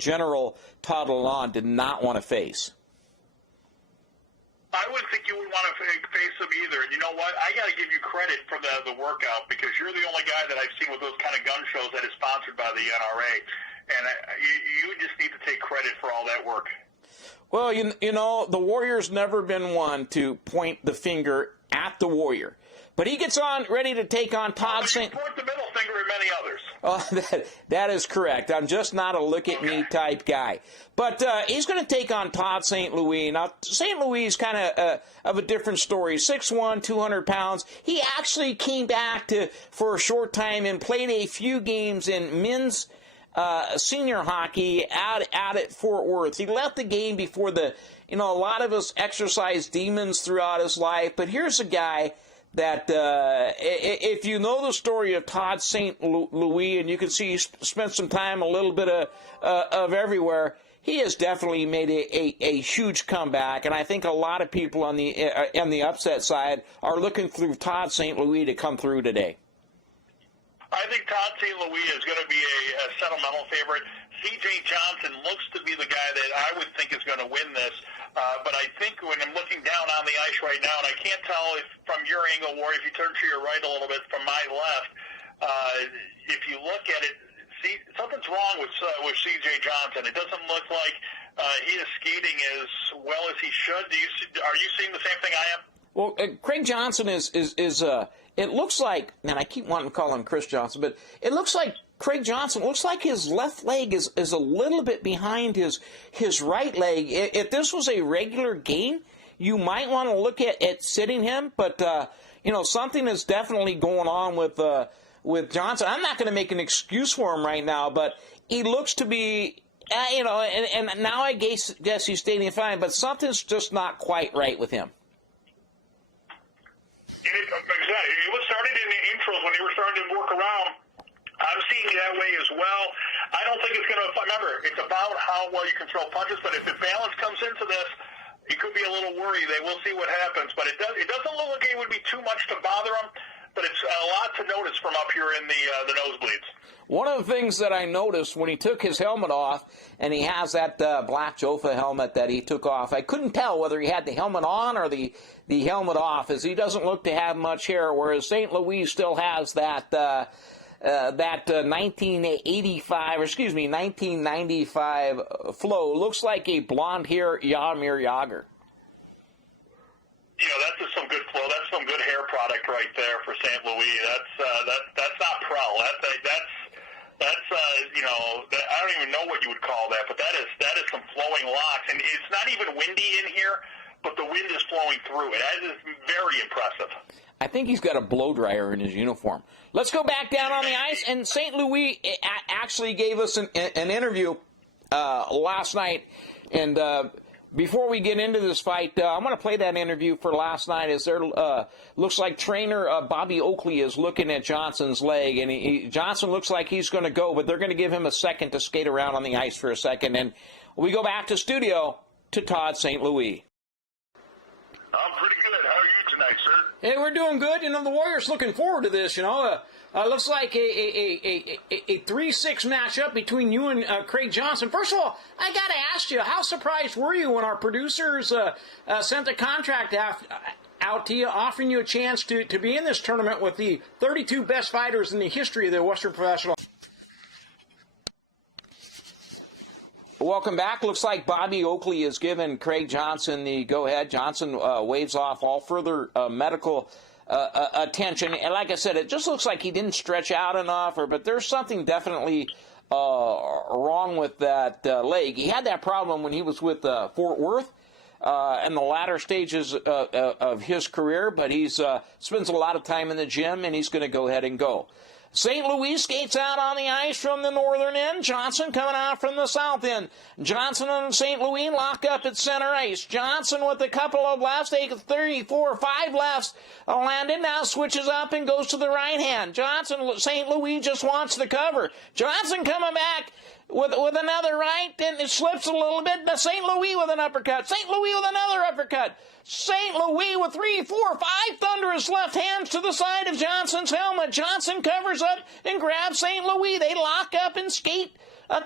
General Todd Lalonde did not want to face. I wouldn't think you would want to face him either. And you know what? I got to give you credit for the workout because you're the only guy that I've seen with those kind of gun shows that is sponsored by the NRA. And you just need to take credit for all that work. Well, the Warrior's never been one to point the finger at the Warrior. But he gets on, ready to take on Todd St. Point the middle finger at many others. Oh, that is correct. I'm just not a look-at-me type guy. But he's going to take on Todd St. Louis. Now, St. Louis is kind of a different story. 6'1", 200 pounds. He actually came back for a short time and played a few games in men's senior hockey out at Fort Worth. He left the game before a lot of us exercised demons throughout his life. But here's a guy that if you know the story of Todd St. Louis, and you can see he spent some time a little bit of everywhere, he has definitely made a huge comeback, and I think a lot of people on the upset side are looking through Todd St. Louis to come through today. I think Todd St. Louis is going to be a sentimental favorite. C.J. Johnson looks to be the guy that I would think is going to win this. But I think when I'm looking down on the ice right now, and I can't tell if from your angle or if you turn to your right a little bit from my left, if you look at it, something's wrong with C.J. Johnson. It doesn't look like he is skating as well as he should. Are you seeing the same thing I am? Well, Craig Johnson is it looks like, and I keep wanting to call him Chris Johnson, but it looks like Craig Johnson, looks like his left leg is a little bit behind his right leg. If this was a regular game, you might want to look at sitting him, but something is definitely going on with Johnson. I'm not going to make an excuse for him right now, but he looks to be, and now I guess he's skating fine, but something's just not quite right with him. Exactly. You started in the intros when you were starting to work around. I'm seeing it that way as well. I don't think it's going to. Remember, it's about how well you control punches. But if the balance comes into this, it could be a little worry. They will see what happens. But it doesn't look like it would be too much to bother them. But it's a lot to notice from up here in the nosebleeds. One of the things that I noticed when he took his helmet off, and he has that black Jofa helmet that he took off, I couldn't tell whether he had the helmet on or the helmet off, as he doesn't look to have much hair, whereas St. Louis still has that 1995 flow. Looks like a blonde hair Jaromir Jagr. That's just some good flow. That's some good hair product right there for St. Louis. That's not pro. That's I don't even know what you would call that, but that is some flowing locks, and it's not even windy in here, but the wind is flowing through it. That is very impressive. I think he's got a blow dryer in his uniform. Let's go back down on the ice, and St. Louis actually gave us an interview last night, and before we get into this fight, I'm going to play that interview for last night. As there looks like trainer Bobby Oakley is looking at Johnson's leg, and Johnson looks like he's going to go, but they're going to give him a second to skate around on the ice for a second. And we go back to studio to Todd St. Louis. I'm pretty good. How are you tonight, sir? Hey, we're doing good. The Warriors looking forward to this. Looks like a 3-6 matchup between you and Craig Johnson. First of all, I got to ask you, how surprised were you when our producers sent a contract out to you, offering you a chance to be in this tournament with the 32 best fighters in the history of the Western Professional? Welcome back. Looks like Bobby Oakley has given Craig Johnson the go-ahead. Johnson waves off all further medical attention. And like I said, it just looks like he didn't stretch out enough, but there's something definitely wrong with that leg. He had that problem when he was with Fort Worth in the latter stages of his career, but he's spends a lot of time in the gym, and he's going to go ahead and go. St. Louis skates out on the ice from the northern end. Johnson coming out from the south end. Johnson and St. Louis lock up at center ice. Johnson with a couple of lefts, 3, 4, 5 lefts. Landon now switches up and goes to the right hand. Johnson, St. Louis just wants the cover. Johnson coming back with another right, and it slips a little bit. St. Louis with an uppercut. St. Louis with another uppercut. St. Louis with 3, 4, 5 thunderous left hands to the side of Johnson's helmet. Johnson covers up and grabs St. Louis. They lock up and skate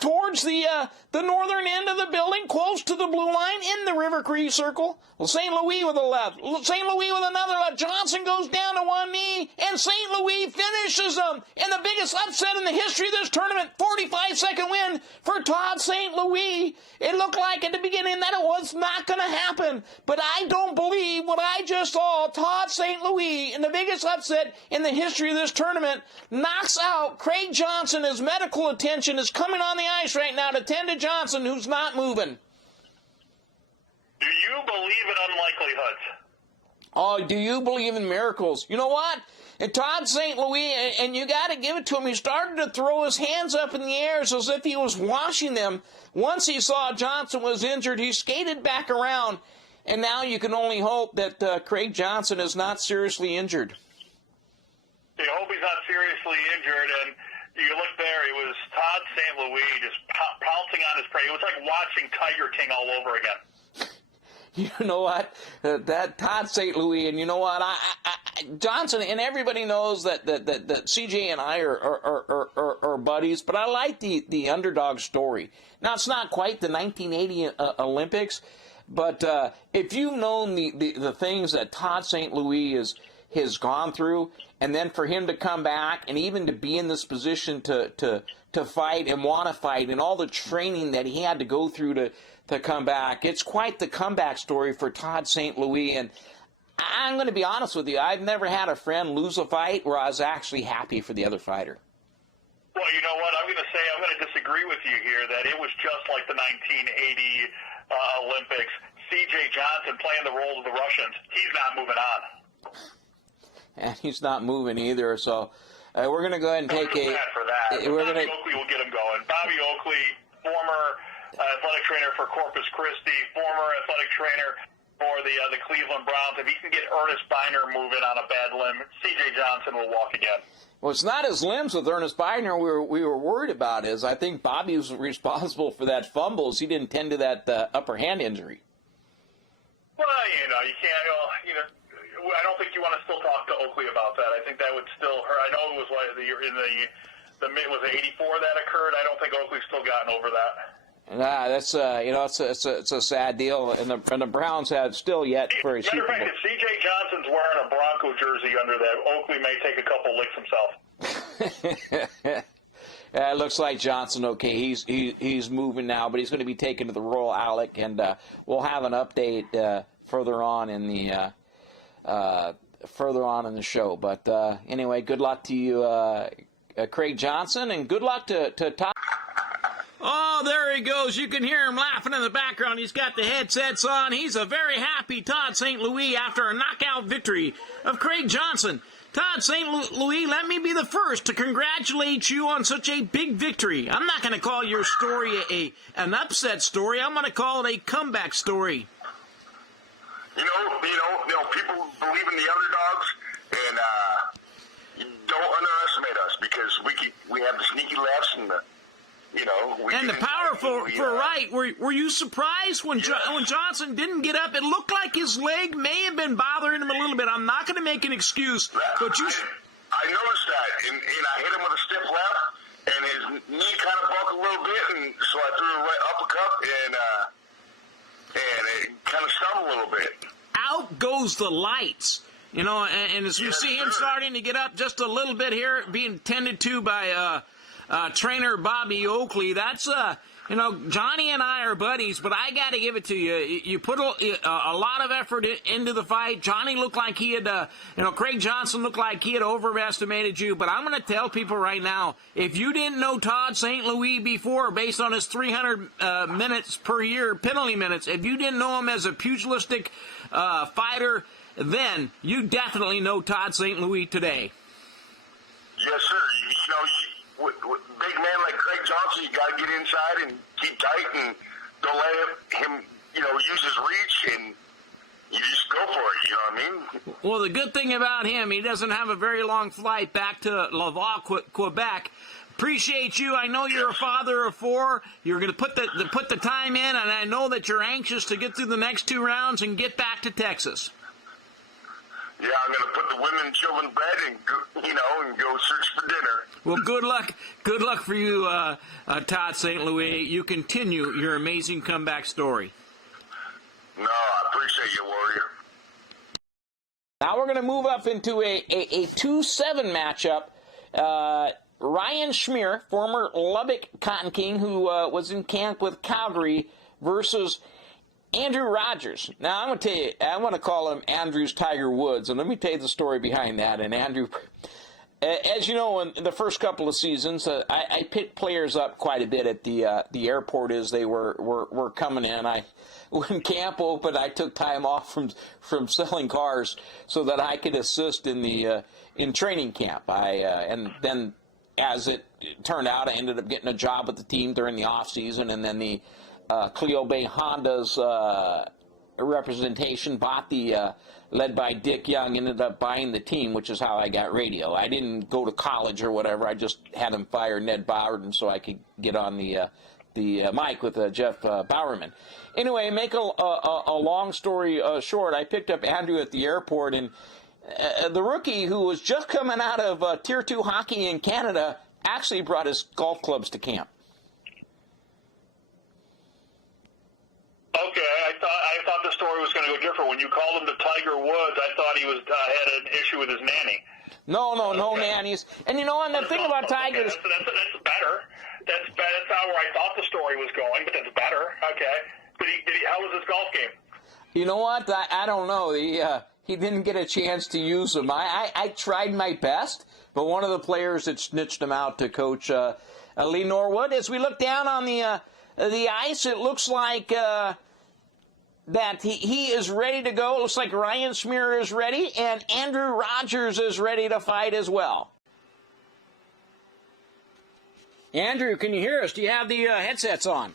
towards the northern end of the building, close to the blue line in the River Cree circle. Well, St. Louis with a left. St. Louis with another left. Johnson goes down to one knee, and St. Louis finishes them in the biggest upset in the history of this tournament. 45-second win for Todd St. Louis. It looked like at the beginning that it was not going to happen, but I don't believe what I just saw. Todd St. Louis, in the biggest upset in the history of this tournament, knocks out Craig Johnson. His medical attention is coming on the ice right now to tend to Johnson, who's not moving. Do you believe in unlikelihoods? Oh, do you believe in miracles? You know what? And Todd St. Louis, and you got to give it to him, he started to throw his hands up in the air as if he was washing them. Once he saw Johnson was injured, he skated back around, And now you can only hope that Craig Johnson is not seriously injured. You hope he's not seriously injured, and you look there, it was Todd St. Louis just pouncing on his prey. It was like watching Tiger King all over again. You know what? That Todd St. Louis, and you know what? Johnson, and everybody knows that CJ and I are buddies, but I like the underdog story. Now, it's not quite the 1980 Olympics, but if you've known the things that Todd St. Louis has gone through, and then for him to come back and even to be in this position to fight and want to fight, and all the training that he had to go through to come back, it's quite the comeback story for Todd St. Louis. And I'm going to be honest with you, I've never had a friend lose a fight where I was actually happy for the other fighter. Well, you know what? I'm going to disagree with you here that it was just like the 1980 Olympics. C.J. Johnson playing the role of the Russians. He's not moving on. And he's not moving either, so we're going to go ahead and take a... For that. Bobby Oakley will get him going. Bobby Oakley, former athletic trainer for Corpus Christi, former athletic trainer for the Cleveland Browns. If he can get Ernest Biner moving on a bad limb, C.J. Johnson will walk again. Well, it's not his limbs with Ernest Biner we were worried about. I think Bobby was responsible for that fumble. He didn't tend to that upper hand injury. Well, you can't, I don't think you want to still talk to Oakley about that. I think that would still hurt. I know it was was it 84 that occurred? I don't think Oakley's still gotten over that. Nah, that's it's a sad deal, and the Browns have still yet for a Matter of fact, if C.J. Johnson's wearing a Bronco jersey under that, Oakley may take a couple licks himself. Yeah, it looks like Johnson. Okay, he's moving now, but he's going to be taken to the Royal Alec, and we'll have an update further on in the show. But anyway, good luck to you, Craig Johnson, and good luck to Todd. Oh, there he goes. You can hear him laughing in the background. He's got the headsets on. He's a very happy Todd St. Louis after a knockout victory of Craig Johnson. Todd St. Louis, let me be the first to congratulate you on such a big victory. I'm not going to call your story an upset story. I'm going to call it a comeback story. You know, people believe in the underdogs, and don't underestimate us because we have the sneaky laughs and the. And the power for right. Were you surprised when Johnson didn't get up? It looked like his leg may have been bothering him a little bit. I'm not going to make an excuse, but you. I noticed that, and I hit him with a stiff left, and his knee kind of bucked a little bit, and so I threw a right uppercut, and it kind of stung a little bit. Out goes the lights. And as we see him starting to get up just a little bit here, being tended to by trainer Bobby Oakley. That's Johnny and I are buddies, but I got to give it to you. You put a lot of effort into the fight. Johnny looked like he had, Craig Johnson looked like he had overestimated you. But I'm going to tell people right now, if you didn't know Todd St. Louis before, based on his 300 minutes per year penalty minutes, if you didn't know him as a pugilistic fighter, then you definitely know Todd St. Louis today. Yes, sir. With big man like Craig Johnson, you got to get inside and keep tight and don't let him use his reach, and you just go for it, you know what I mean? Well, the good thing about him, he doesn't have a very long flight back to Laval, Quebec. Appreciate you. I know you're a father of 4. You're going to put the time in, and I know that you're anxious to get through the next 2 rounds and get back to Texas. Yeah, I'm going to put the women and children to bed and go search for dinner. Well, good luck. Good luck for you, Todd St. Louis. You continue your amazing comeback story. No, I appreciate you, Warrior. Now we're going to move up into a 2-7 matchup. Ryan Schmier, former Lubbock Cotton King, who was in camp with Calgary, versus Andrew Rodgers. Now, I'm going to tell you, I want to call him Andrew's Tiger Woods, and let me tell you the story behind that. And Andrew, as you know, in the first couple of seasons, I picked players up quite a bit at the airport as they were coming in. When camp opened, I took time off from selling cars so that I could assist in training camp. And then, as it turned out, I ended up getting a job with the team during the off season, and then the Cleo Bay Honda's representation, bought the, led by Dick Young, ended up buying the team, which is how I got radio. I didn't go to college or whatever. I just had him fire Ned Bowerden so I could get on the mic with Jeff Bowerman. Anyway, make a long story short, I picked up Andrew at the airport, and the rookie who was just coming out of Tier 2 hockey in Canada actually brought his golf clubs to camp. Okay, I thought the story was going to go different. When you called him the Tiger Woods, I thought he was had an issue with his nanny. No nannies. And you know, and the thing about Tigers... Okay, that's better. That's not where I thought the story was going, but that's better. Okay. How was his golf game? You know what? I don't know. He didn't get a chance to use them. I tried my best, but one of the players had snitched him out to Coach Leemore Wood. As we look down on the ice, it looks like that he is ready to go. It looks like Ryan Schmier is ready, and Andrew Rodgers is ready to fight as well. Andrew, can you hear us? Do you have the headsets on?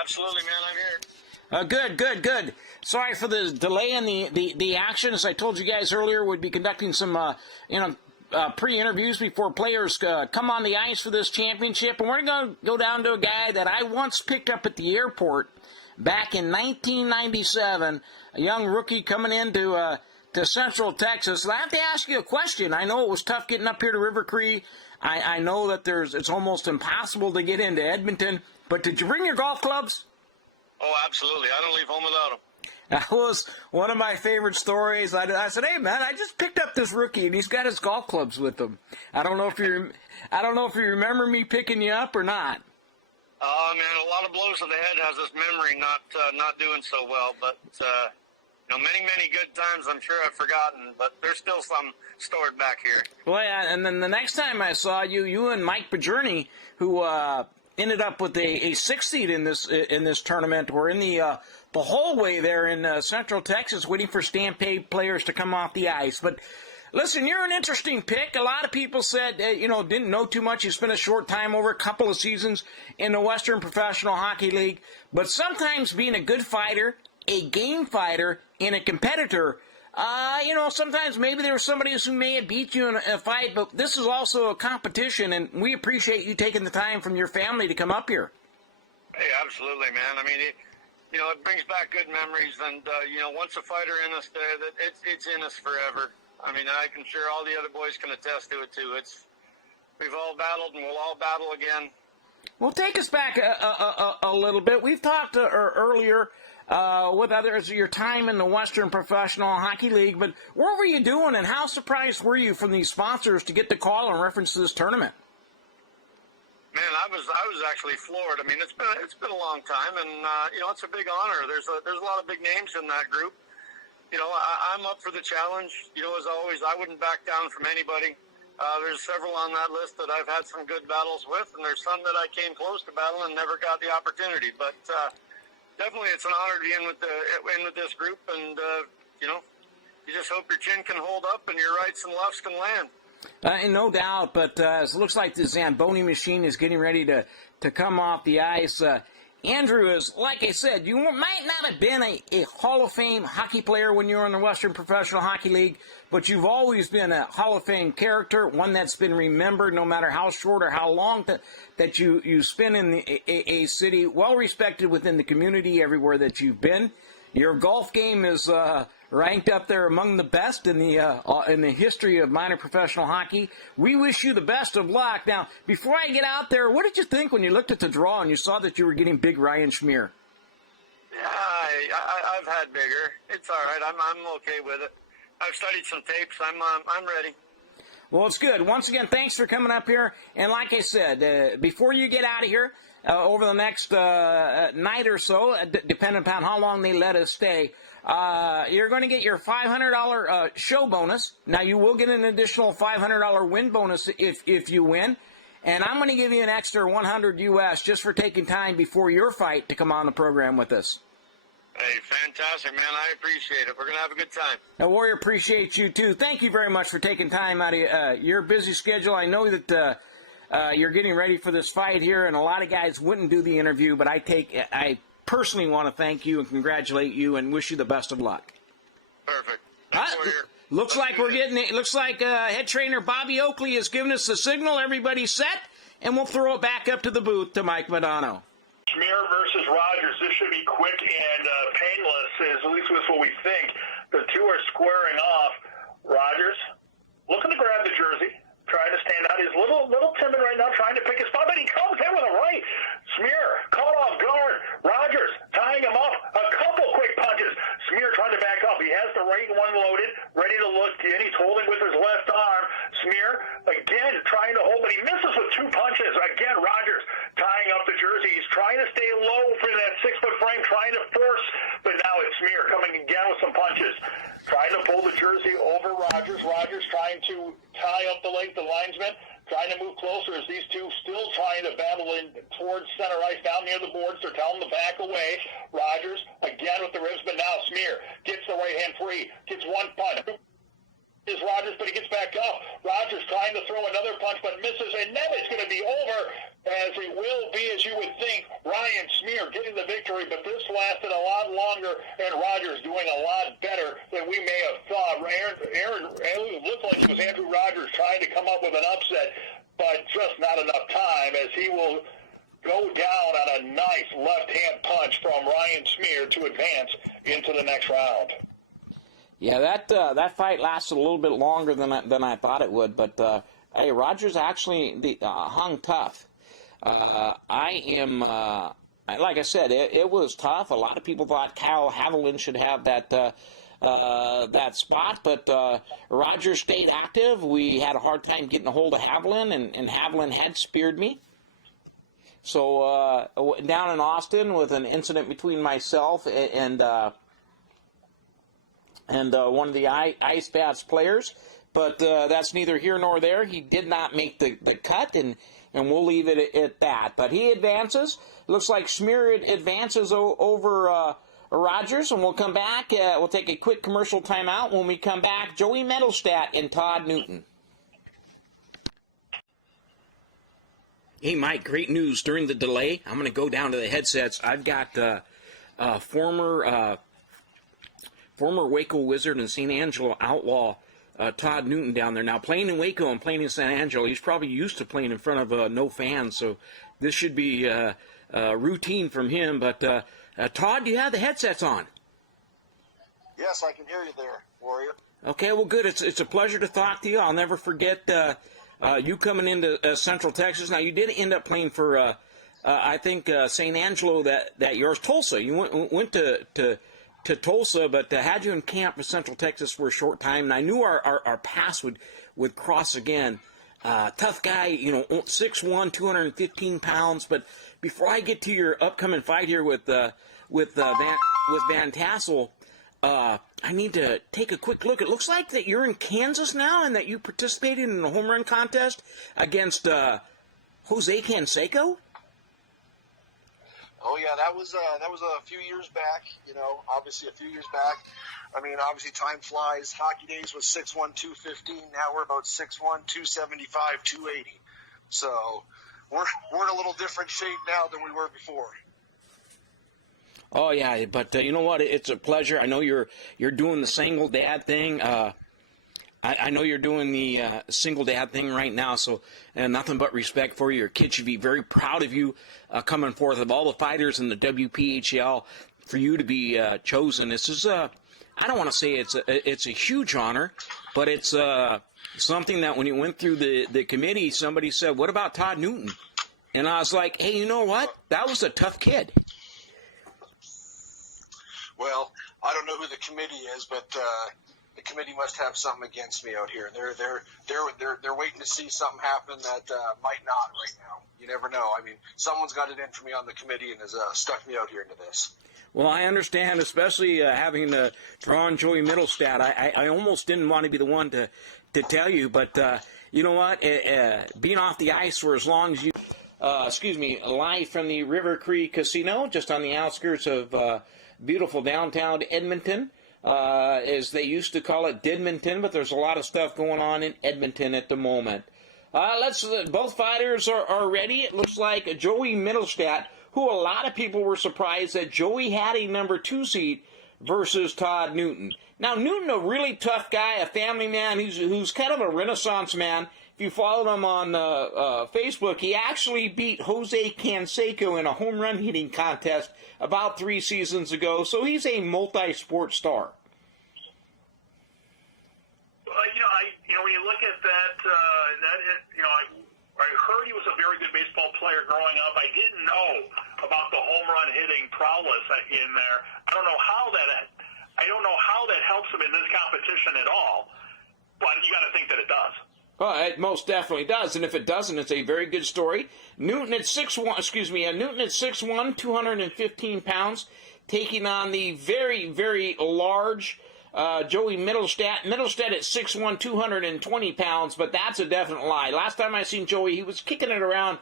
Absolutely, man. I'm here. Good. Sorry for the delay in the action. As I told you guys earlier, we'd be conducting some pre-interviews before players come on the ice for this championship. And we're going to go down to a guy that I once picked up at the airport back in 1997, a young rookie coming into to Central Texas. And I have to ask you a question. I know it was tough getting up here to River Cree. I know that it's almost impossible to get into Edmonton. But did you bring your golf clubs? Oh, absolutely. I don't leave home without them. That was one of my favorite stories. I said, "Hey, man, I just picked up this rookie, and he's got his golf clubs with him." I don't know if you remember me picking you up or not. Oh, man, a lot of blows to the head has this memory not doing so well. But many good times I'm sure I've forgotten. But there's still some stored back here. Well, yeah, and then the next time I saw you and Mike Madugno, who ended up with a 6th seed in this tournament, were in the hallway there in Central Texas waiting for Stampede players to come off the ice. But listen, you're an interesting pick. A lot of people said, didn't know too much. You spent a short time over a couple of seasons in the Western Professional Hockey League. But sometimes being a good fighter, a game fighter, and a competitor, sometimes maybe there was somebody who may have beat you in a fight, but this is also a competition, and we appreciate you taking the time from your family to come up here. Hey, absolutely, man. I mean, it brings back good memories, and, once a fighter in us, it's in us forever. I mean, I can sure all the other boys can attest to it, too. We've all battled, and we'll all battle again. Well, take us back a little bit. We've talked earlier with others your time in the Western Professional Hockey League, but what were you doing, and how surprised were you from these sponsors to get the call in reference to this tournament? Man, I was actually floored. I mean, it's been a long time, and it's a big honor. There's a lot of big names in that group. I'm up for the challenge. As always, I wouldn't back down from anybody. There's several on that list that I've had some good battles with, and there's some that I came close to battling and never got the opportunity. But definitely, it's an honor to be in with this group, and you just hope your chin can hold up and your rights and lefts can land. No doubt, but it looks like the Zamboni machine is getting ready to come off the ice. Andrew is, like I said, you might not have been a Hall of Fame hockey player when you were in the Western Professional Hockey League, but you've always been a Hall of Fame character, one that's been remembered no matter how short or how long that you spend in a city, well respected within the community everywhere that you've been. Your golf game is ranked up there among the best in the history of minor professional hockey. We wish you the best of luck. Now, before I get out there, what did you think when you looked at the draw and you saw that you were getting big Ryan Schmier? Yeah, I've had bigger. It's all right. I'm okay with it. I've studied some tapes. I'm ready. Well, it's good. Once again, thanks for coming up here. And like I said, before you get out of here, over the next night or so, depending upon how long they let us stay, you're going to get your $500 show bonus. Now, you will get an additional $500 win bonus if you win. And I'm going to give you an extra $100 US just for taking time before your fight to come on the program with us. Hey, fantastic, man. I appreciate it. We're going to have a good time. Now, Warrior, appreciate you, too. Thank you very much for taking time out of your busy schedule. I know that you're getting ready for this fight here, and a lot of guys wouldn't do the interview, but I personally want to thank you and congratulate you and wish you the best of luck. Perfect. Looks like we're getting it. Looks like head trainer Bobby Oakley has given us the signal. Everybody's set, and we'll throw it back up to the booth to Mike Madugno. Smear versus Rodgers. This should be quick and painless, at least that's what we think. The two are squaring off. Rodgers looking to grab the jersey, trying to stand out. He's a little timid right now, trying to pick his spot, but he comes in with a right. Smear caught off guard. Rodgers tying him off. A couple quick punches. Smear trying to back up. He has the right one loaded, ready to look in. He's holding with his left arm. Smear again trying to hold, but he misses with two punches. Again, Rodgers tying up the jersey. He's trying to stay low for that 6-foot frame, trying to force, but now it's Smear coming again with some punches. Trying to pull the jersey over Rodgers. Rodgers trying to tie up the leg, the linesman, trying to move closer as these two still trying to battle in towards center ice down near the boards. They're telling them to back away. Rodgers again with the ribs, but now Smear gets the right hand free, gets one punch. Is Rodgers, but he gets back up. Rodgers trying to throw another punch, but misses, and then it's going to be over, as it will be, as you would think, Ryan Smear getting the victory, but this lasted a lot longer, and Rodgers doing a lot better than we may have thought. It looked like it was Andrew Rodgers trying to come up with an upset, but just not enough time, as he will go down on a nice left-hand punch from Ryan Smear to advance into the next round. Yeah, that fight lasted a little bit longer than I thought it would, but hey, Rodgers actually hung tough. Like I said, it was tough. A lot of people thought Kyle Haviland should have that spot, but Rodgers stayed active. We had a hard time getting a hold of Haviland, and Haviland had speared me. So down in Austin with an incident between myself and one of the Ice Bats players, but that's neither here nor there. He did not make the cut, and we'll leave it at that. But he advances. Looks like Smear advances over Rodgers, and we'll come back. We'll take a quick commercial timeout. When we come back, Joey Mittelstadt and Todd Newton. Hey, Mike, great news. During the delay, I'm going to go down to the headsets. I've got former Waco Wizard and St. Angelo Outlaw Todd Newton down there. Now, playing in Waco and playing in St. Angelo, he's probably used to playing in front of no fans, so this should be routine from him. But, Todd, do you have the headsets on? Yes, I can hear you there, Warrior. Okay, well, good. It's a pleasure to talk to you. I'll never forget you coming into Central Texas. Now, you did end up playing for, I think, St. Angelo, that yours, Tulsa. You went to Tulsa, but had you in camp for Central Texas for a short time, and I knew our paths would cross again. Tough guy, 6'1", 215 pounds. But before I get to your upcoming fight here with Van Tassel, I need to take a quick look. It looks like that you're in Kansas now, and that you participated in the home run contest against Jose Canseco. Oh yeah, that was a few years back. Obviously a few years back. I mean, obviously time flies. Hockey days was 6'1", 215. Now we're about 6'1", 275, 280. So we're in a little different shape now than we were before. Oh yeah, but you know what? It's a pleasure. I know you're doing the single dad thing. I know you're doing the single dad thing right now, so nothing but respect for you. Your kids should be very proud of you coming forth. Of all the fighters in the WPHL, for you to be chosen, this is I don't want to say it's a huge honor, but it's something that when you went through the committee, somebody said, "What about Todd Newton?" And I was like, "Hey, you know what? That was a tough kid." Well, I don't know who the committee is, but the committee must have something against me out here. They're waiting to see something happen that might not right now. You never know. I mean, someone's got it in for me on the committee and has stuck me out here into this. Well, I understand, especially having draw on Joey Mittelstadt. I almost didn't want to be the one to tell you, but you know what? Being off the ice for as long as you, live from the River Cree Casino, just on the outskirts of beautiful downtown Edmonton, as they used to call it, Didmonton, but there's a lot of stuff going on in Edmonton at the moment. Both fighters are ready. It looks like Joey Mittelstadt, who a lot of people were surprised that Joey had a number 2 seed versus Todd Newton. Now, Newton, a really tough guy, a family man, who's kind of a renaissance man. If you follow him on Facebook, he actually beat Jose Canseco in a home run hitting contest about 3 seasons ago, so he's a multi-sport star. When you look at that, I heard he was a very good baseball player growing up. I didn't know about the home run hitting prowess in there. I don't know how that helps him in this competition at all. But you got to think that it does. Well, it most definitely does, and if it doesn't, it's a very good story. Newton at 6'1", 215 pounds, taking on the very, very large Joey Mittelstadt. Mittelstadt at 6'1", 220 pounds, but that's a definite lie. Last time I seen Joey, he was kicking it around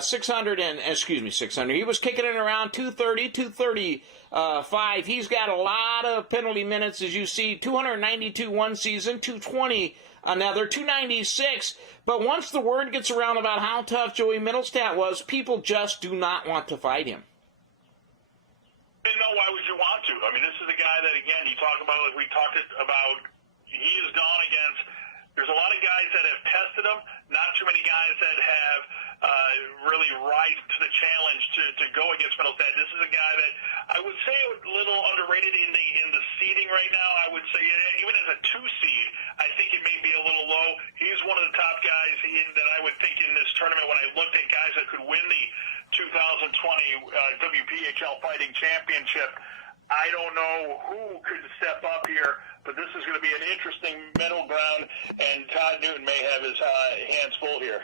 600. He was kicking it around 230, 235. He's got a lot of penalty minutes, as you see. 292 one season, 220 another, 296. But once the word gets around about how tough Joey Mittelstadt was, people just do not want to fight him. No, why would you want to? I mean, this is a guy that, again, he has gone against. There's a lot of guys that have tested him, not too many guys that have really rise to the challenge to go against Mittelstadt. This is a guy that I would say a little underrated in the seeding right now. I would say even as a 2 seed, I think it may be a little low. He's one of the top guys that I would think in this tournament when I looked at guys that could win the 2020 WPHL Fighting Championship. I don't know who could step up here, but this is going to be an interesting middle ground, and Todd Newton may have his hands full here.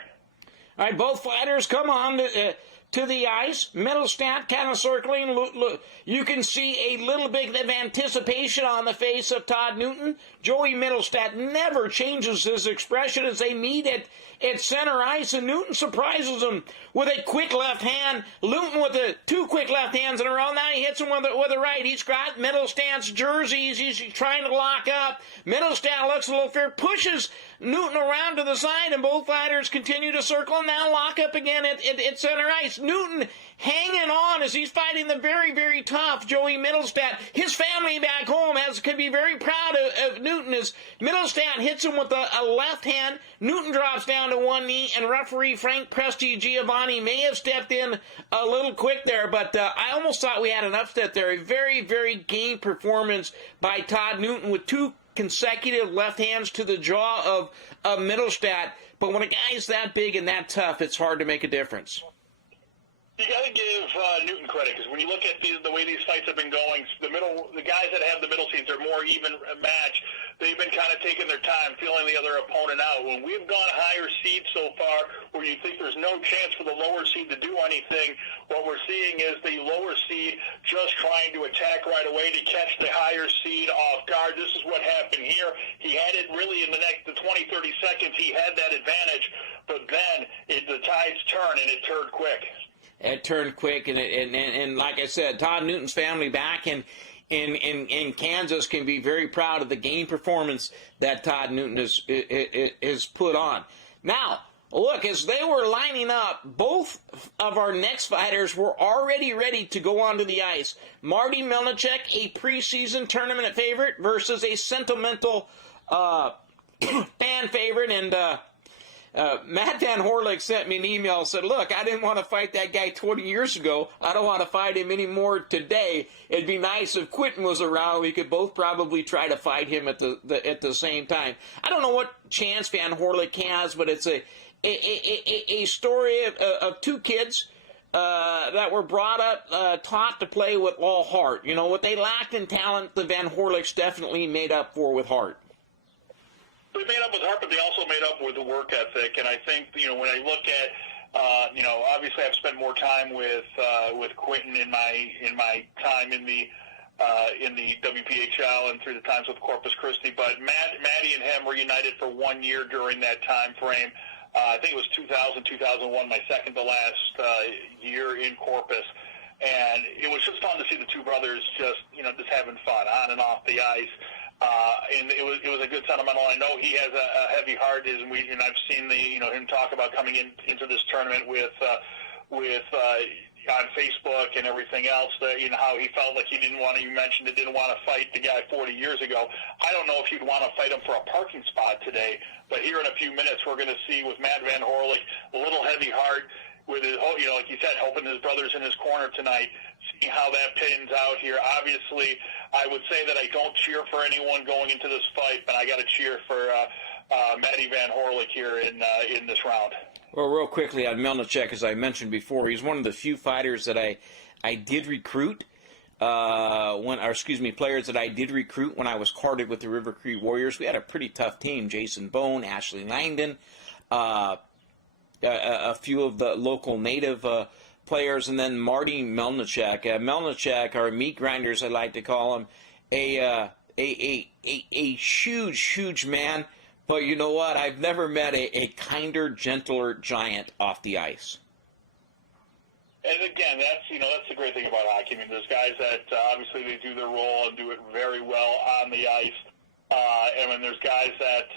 All right, both fighters come on to the ice. Mittelstadt kind of circling. Look, you can see a little bit of anticipation on the face of Todd Newton. Joey Mittelstadt never changes his expression as they meet at center ice, and Newton surprises him with a quick left hand. Newton with the 2 quick left hands in a row. Now he hits him with the right. He's got Mittelstadt's jerseys. He's trying to lock up. Mittelstadt looks a little fear, pushes Newton around to the side, and both fighters continue to circle and now lock up again at center ice. Newton hanging on as he's fighting the very, very tough Joey Mittelstadt. His family back home could be very proud of Newton as Mittelstadt hits him with a left hand. Newton drops down to one knee, and referee Frank Presti Giovanni may have stepped in a little quick there, but I almost thought we had an upset there. A very, very game performance by Todd Newton with 2 consecutive left hands to the jaw of Mittelstadt. But when a guy's that big and that tough, it's hard to make a difference. You got to give Newton credit, because when you look at the way these fights have been going, the guys that have the middle seeds are more even match. They've been kind of taking their time, feeling the other opponent out. When we've gone higher seeds so far, where you think there's no chance for the lower seed to do anything, what we're seeing is the lower seed just trying to attack right away to catch the higher seed off guard. This is what happened here. He had it really in the 20, 30 seconds. He had that advantage, but then the tides turn, and it turned quick. It turned quick, and like I said, Todd Newton's family back in Kansas can be very proud of the game performance that Todd Newton has put on. Now, look, as they were lining up, both of our next fighters were already ready to go onto the ice. Marty Melnichek, a preseason tournament favorite, versus a sentimental fan favorite, and Matt Van Horlick sent me an email and said, look, I didn't want to fight that guy 20 years ago. I don't want to fight him anymore today. It'd be nice if Quentin was around. We could both probably try to fight him at the same time. I don't know what chance Van Horlick has, but it's a story of 2 kids that were brought up, taught to play with all heart. You know, what they lacked in talent, the Van Horlicks definitely made up for with heart. They made up with heart, but they also made up with the work ethic. And I think, when I look at, obviously I've spent more time with Quentin in my time in the WPHL and through the times with Corpus Christi. But Maddie and him were united for 1 year during that time frame. I think it was 2000, 2001, my second to last year in Corpus. And it was just fun to see the 2 brothers just having fun on and off the ice. And it was a good sentimental. I know he has a heavy heart, and I've seen him talk about coming into this tournament with on Facebook and everything else that, you know, how he felt like he didn't want to, you mentioned it, didn't want to fight the guy 40 years ago. I don't know if you'd want to fight him for a parking spot today, but here in a few minutes we're going to see with Matt Van Horlick, a little heavy heart, with his, you know, like you said, helping his brothers in his corner tonight, seeing how that pans out here. Obviously, I would say that I don't cheer for anyone going into this fight, but I got to cheer for Matty Van Horlick here in this round. Well, real quickly on Melnichek, as I mentioned before, he's one of the few fighters that I did recruit. Players that I did recruit when I was carded with the River Cree Warriors. We had a pretty tough team: Jason Bone, Ashley Langdon, a few of the local native players, and then Marty Melnichek. Melnichek, or meat grinders, I like to call him, a huge man. But you know what? I've never met a kinder, gentler giant off the ice. And again, that's the great thing about hockey. I mean, there's guys that obviously they do their role and do it very well on the ice. And then there's guys that,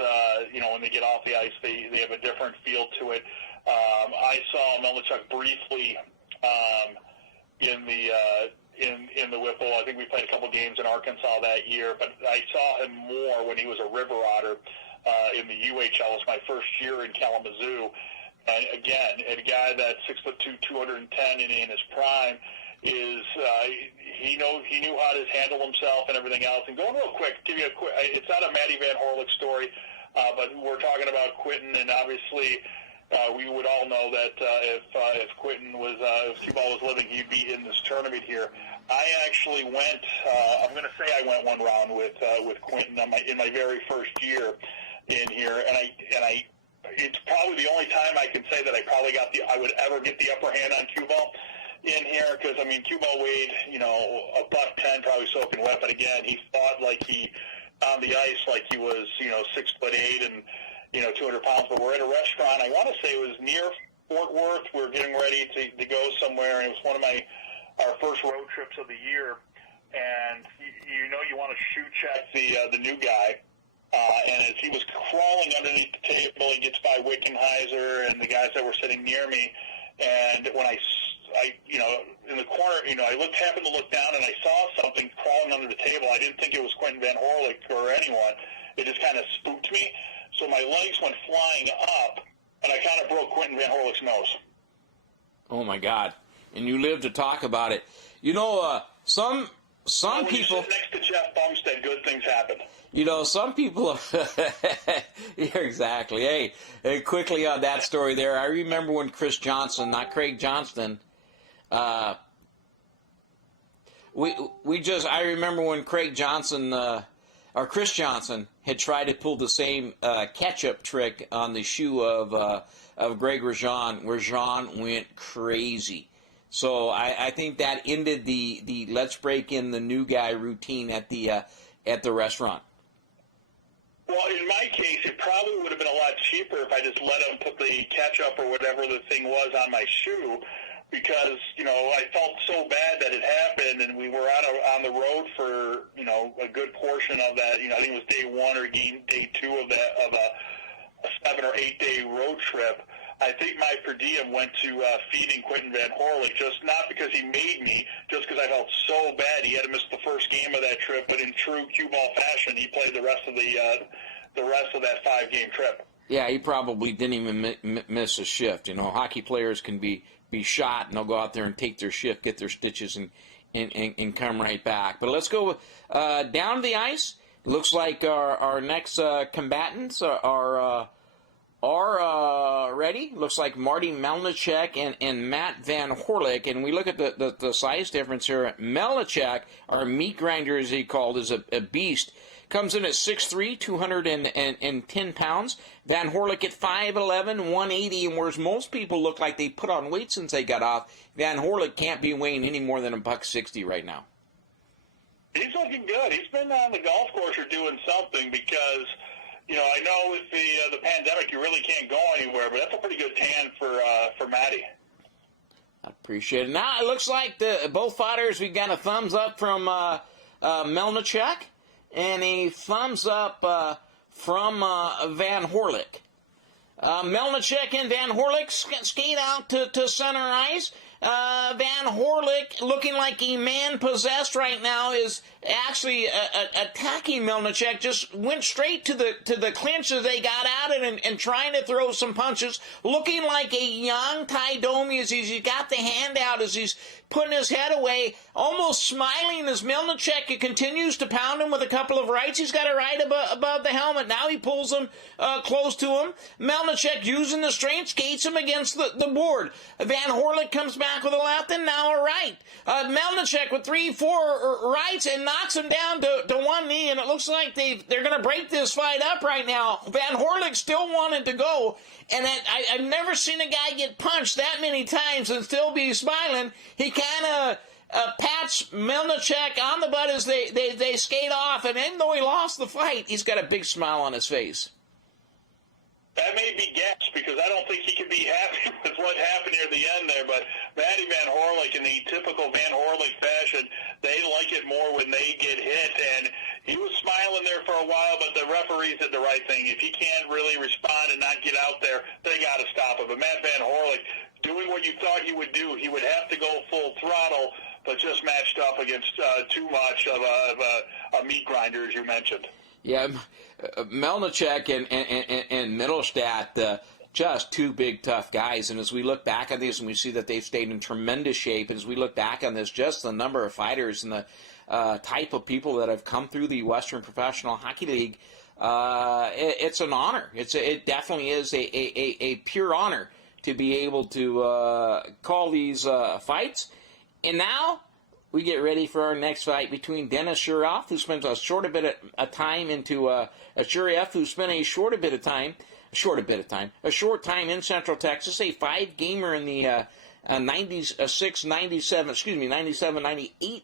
when they get off the ice, they have a different feel to it. I saw Melnichuk briefly in the Whipple. I think we played a couple games in Arkansas that year, but I saw him more when he was a River Otter in the UHL. It was my first year in Kalamazoo. And again, a guy that's 6'2", 210 in his prime is he knew how to handle himself and everything else. And going real quick, it's not a Matty Van Horlick story, but we're talking about Quinton, and obviously we would all know that if Quinton was if Q-Ball was living, he'd be in this tournament here. I actually went. I'm going to say I went one round with Quinton in my very first year in here, and I. It's probably the only time I can say that I would ever get the upper hand on Q-Ball in here, because I mean Q-Ball weighed $110, probably soaking wet, but again he fought like he on the ice like he was 6'8" and 200 pounds. But we're at a restaurant. I want to say it was near Fort Worth. We're getting ready to go somewhere, and it was one of our first road trips of the year. And you want to shoe check the new guy. And as he was crawling underneath the table, he gets by Wickenheiser and the guys that were sitting near me. And when I in the corner, I happened to look down and I saw something crawling under the table. I didn't think it was Quinton Van Horlick or anyone. It just kind of spooked me. So my legs went flying up, and I kind of broke Quinton Van Horlick's nose. Oh my God! And you live to talk about it. Some when people. You sit next to Jeff Bumstead, good things happen. Some people. Yeah, exactly. Hey, quickly on that story there. I remember when Chris Johnson, not Craig Johnston. I remember when Craig Johnson or Chris Johnson had tried to pull the same catch-up trick on the shoe of Greg Rajan, where Rajan went crazy. So I think that ended the let's break in the new guy routine at the restaurant. Well, in my case, it probably would have been a lot cheaper if I just let him put the ketchup or whatever the thing was on my shoe, because I felt so bad that it happened, and we were on the road for a good portion of that. I think it was day one or day two of a 7 or 8 day road trip. I think my per diem went to feeding Quinton Van Horlick, just not because he made me, just because I felt so bad. He had to miss the first game of that trip, but in true Q-Ball fashion, he played the rest of that 5-game trip. Yeah, he probably didn't even miss a shift. Hockey players can be shot, and they'll go out there and take their shift, get their stitches, and come right back. But let's go down to the ice. It looks like our next combatants are ready. Looks like Marty Melnichek and Matt Van Horlick. And we look at the size difference here. Melnichek, our meat grinder as he called, is a beast. Comes in at 6'3", 210 pounds. Van Horlick at 5'11", 180. And whereas most people look like they put on weight since they got off, Van Horlick can't be weighing any more than $160 right now. He's looking good. He's been on the golf course or doing something, because I know with the pandemic, you really can't go anywhere, but that's a pretty good tan for Matty. I appreciate it. Now it looks like both fighters, we got a thumbs up from Melnichek and a thumbs up from Van Horlick. Melnichek and Van Horlick skate out to center ice. Van Horlick, looking like a man possessed right now, is actually attacking Melnichek. Just went straight to the clinch as they got at it and trying to throw some punches. Looking like a young Ty Domi as he's got the hand out as he's putting his head away, almost smiling as Melnichek continues to pound him with a couple of rights. He's got a right above the helmet. Now he pulls him close to him. Melnichek using the strength skates him against the board. Van Horlick comes back with a left and now a right. Melnichek with 3-4 rights and knocks him down to one knee, and it looks like they're going to break this fight up right now. Van Horlick still wanted to go, and I've never seen a guy get punched that many times and still be smiling. He kind of pats Melnichek on the butt as they skate off, and even though he lost the fight, he's got a big smile on his face. That made me gasp because I don't think he could be happy with what happened near the end there. But Matty Van Horlick, in the typical Van Horlick fashion, they like it more when they get hit. And he was smiling there for a while, but the referees did the right thing. If he can't really respond and not get out there, they got to stop him. But Matt Van Horlick, doing what you thought he would do, he would have to go full throttle, but just matched up against too much of a meat grinder, as you mentioned. Yeah, Melnichek and Mittelstadt, just two big, tough guys. And as we look back on this and we see that they've stayed in tremendous shape, and as we look back on this, just the number of fighters and the type of people that have come through the Western Professional Hockey League, it's an honor. It definitely is a pure honor to be able to call these fights. And now we get ready for our next fight between Denis Shurov, who spends a short time in Central Texas, a 5-gamer in the 97-98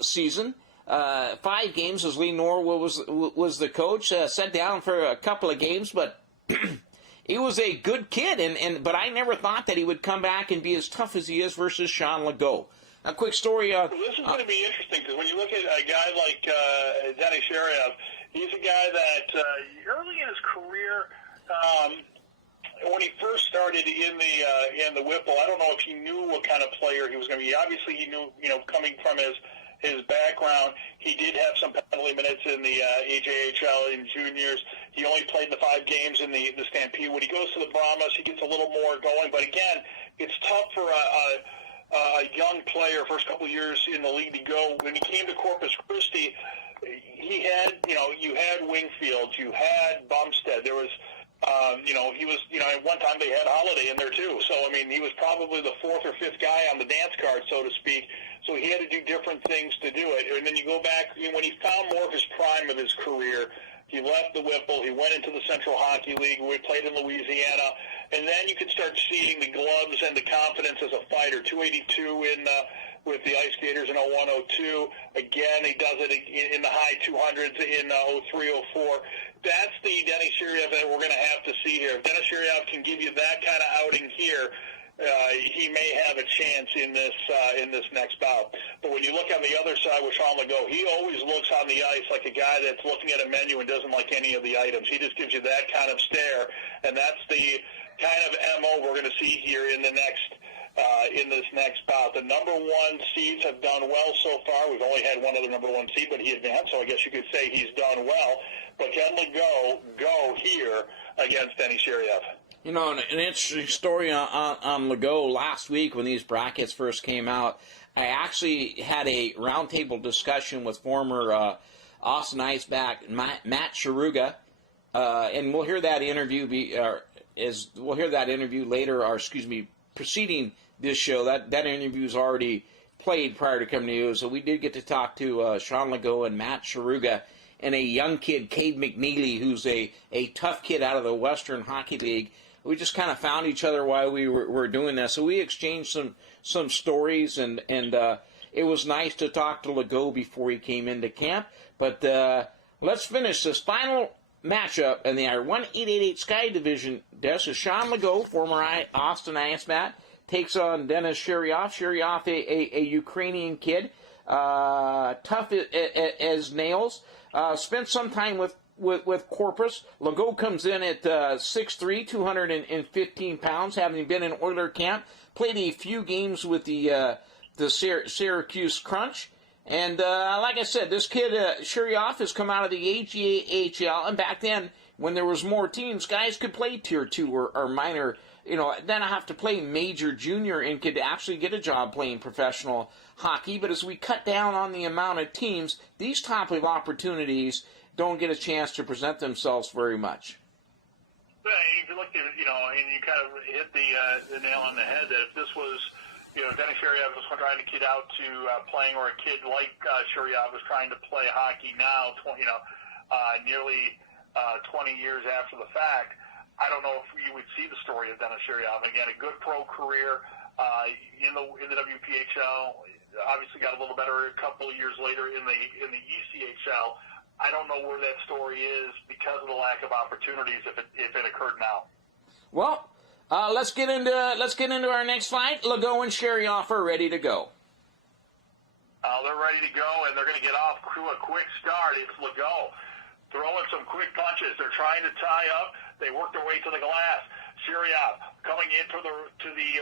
season. 5 games as Leemore was the coach, sat down for a couple of games, but he was a good kid, but I never thought that he would come back and be as tough as he is versus Sean Legault. A quick story. Well, this is going to be interesting because when you look at a guy like Denis Shurov, he's a guy that early in his career, when he first started in the Whipple, I don't know if he knew what kind of player he was going to be. Obviously, he knew, coming from his background, he did have some penalty minutes in the AJHL in juniors. He only played the 5 games in the Stampede. When he goes to the Brahmas, he gets a little more going. But again, it's tough for a young player, first couple of years in the league to go. When he came to Corpus Christi, he had, you had Wingfield, you had Bumstead. There was, he was, at one time they had Holiday in there too. So, he was probably the 4th or 5th guy on the dance card, so to speak. So he had to do different things to do it. And then you go back, when he found more of his prime of his career, he left the Whipple, he went into the Central Hockey League, where he played in Louisiana, and then you can start seeing the gloves and the confidence as a fighter. 282 with the Ice Gators in 01-02. Again, he does it in the high 200s in 03-04. That's the Denis Shurov that we're going to have to see here. If Denis Shurov can give you that kind of outing here, he may have a chance in this next bout. But when you look on the other side with Sean Legault, he always looks on the ice like a guy that's looking at a menu and doesn't like any of the items. He just gives you that kind of stare, and that's the kind of MO we're going to see here in the next in this next bout. The number 1 seeds have done well so far. We've only had one other number 1 seed, but he advanced, so I guess you could say he's done well. But can Legault go here against Denis Shurov? An interesting story on Legault. Last week when these brackets first came out, I actually had a roundtable discussion with former Austin Iceback Matt Sharuga, and we'll hear that interview later, preceding this show. That interview is already played prior to coming to you, so we did get to talk to Sean Legault and Matt Sharuga, and a young kid, Cade McNeely, who's a tough kid out of the Western Hockey League. We just kind of found each other while we were doing this, so we exchanged some stories, and it was nice to talk to Legault before he came into camp. But let's finish this final matchup in the 188 Sky Division. This is Sean Legault, former Austin Icebat, takes on Denis Shurov. Shurov, a Ukrainian kid, tough as nails. Spent some time with with Corpus. Legault comes in at 6'3", 215 pounds, having been in Oiler camp. Played a few games with the Syracuse Crunch. And like I said, this kid, Shirioff, has come out of the AGHL. And back then, when there was more teams, guys could play Tier 2 or minor. Then I have to play major, junior, and could actually get a job playing professional hockey. But as we cut down on the amount of teams, these type of opportunities don't get a chance to present themselves very much. Yeah, if you look at it, and you kind of hit the nail on the head that if this was, Denis Shirioff was trying to get out to playing, or a kid like Shirioff was trying to play hockey now, nearly 20 years after the fact, I don't know if you would see the story of Denis Shirioff. Again, a good pro career in the WPHL. Obviously, got a little better a couple of years later in the ECHL. I don't know where that story is because of the lack of opportunities. If it occurred now. Well, let's get into our next fight. Legault and Shirioff are ready to go. They're ready to go, and they're going to get off to a quick start. It's Legault throwing some quick punches. They're trying to tie up. They work their way to the glass. Shirioff coming in to the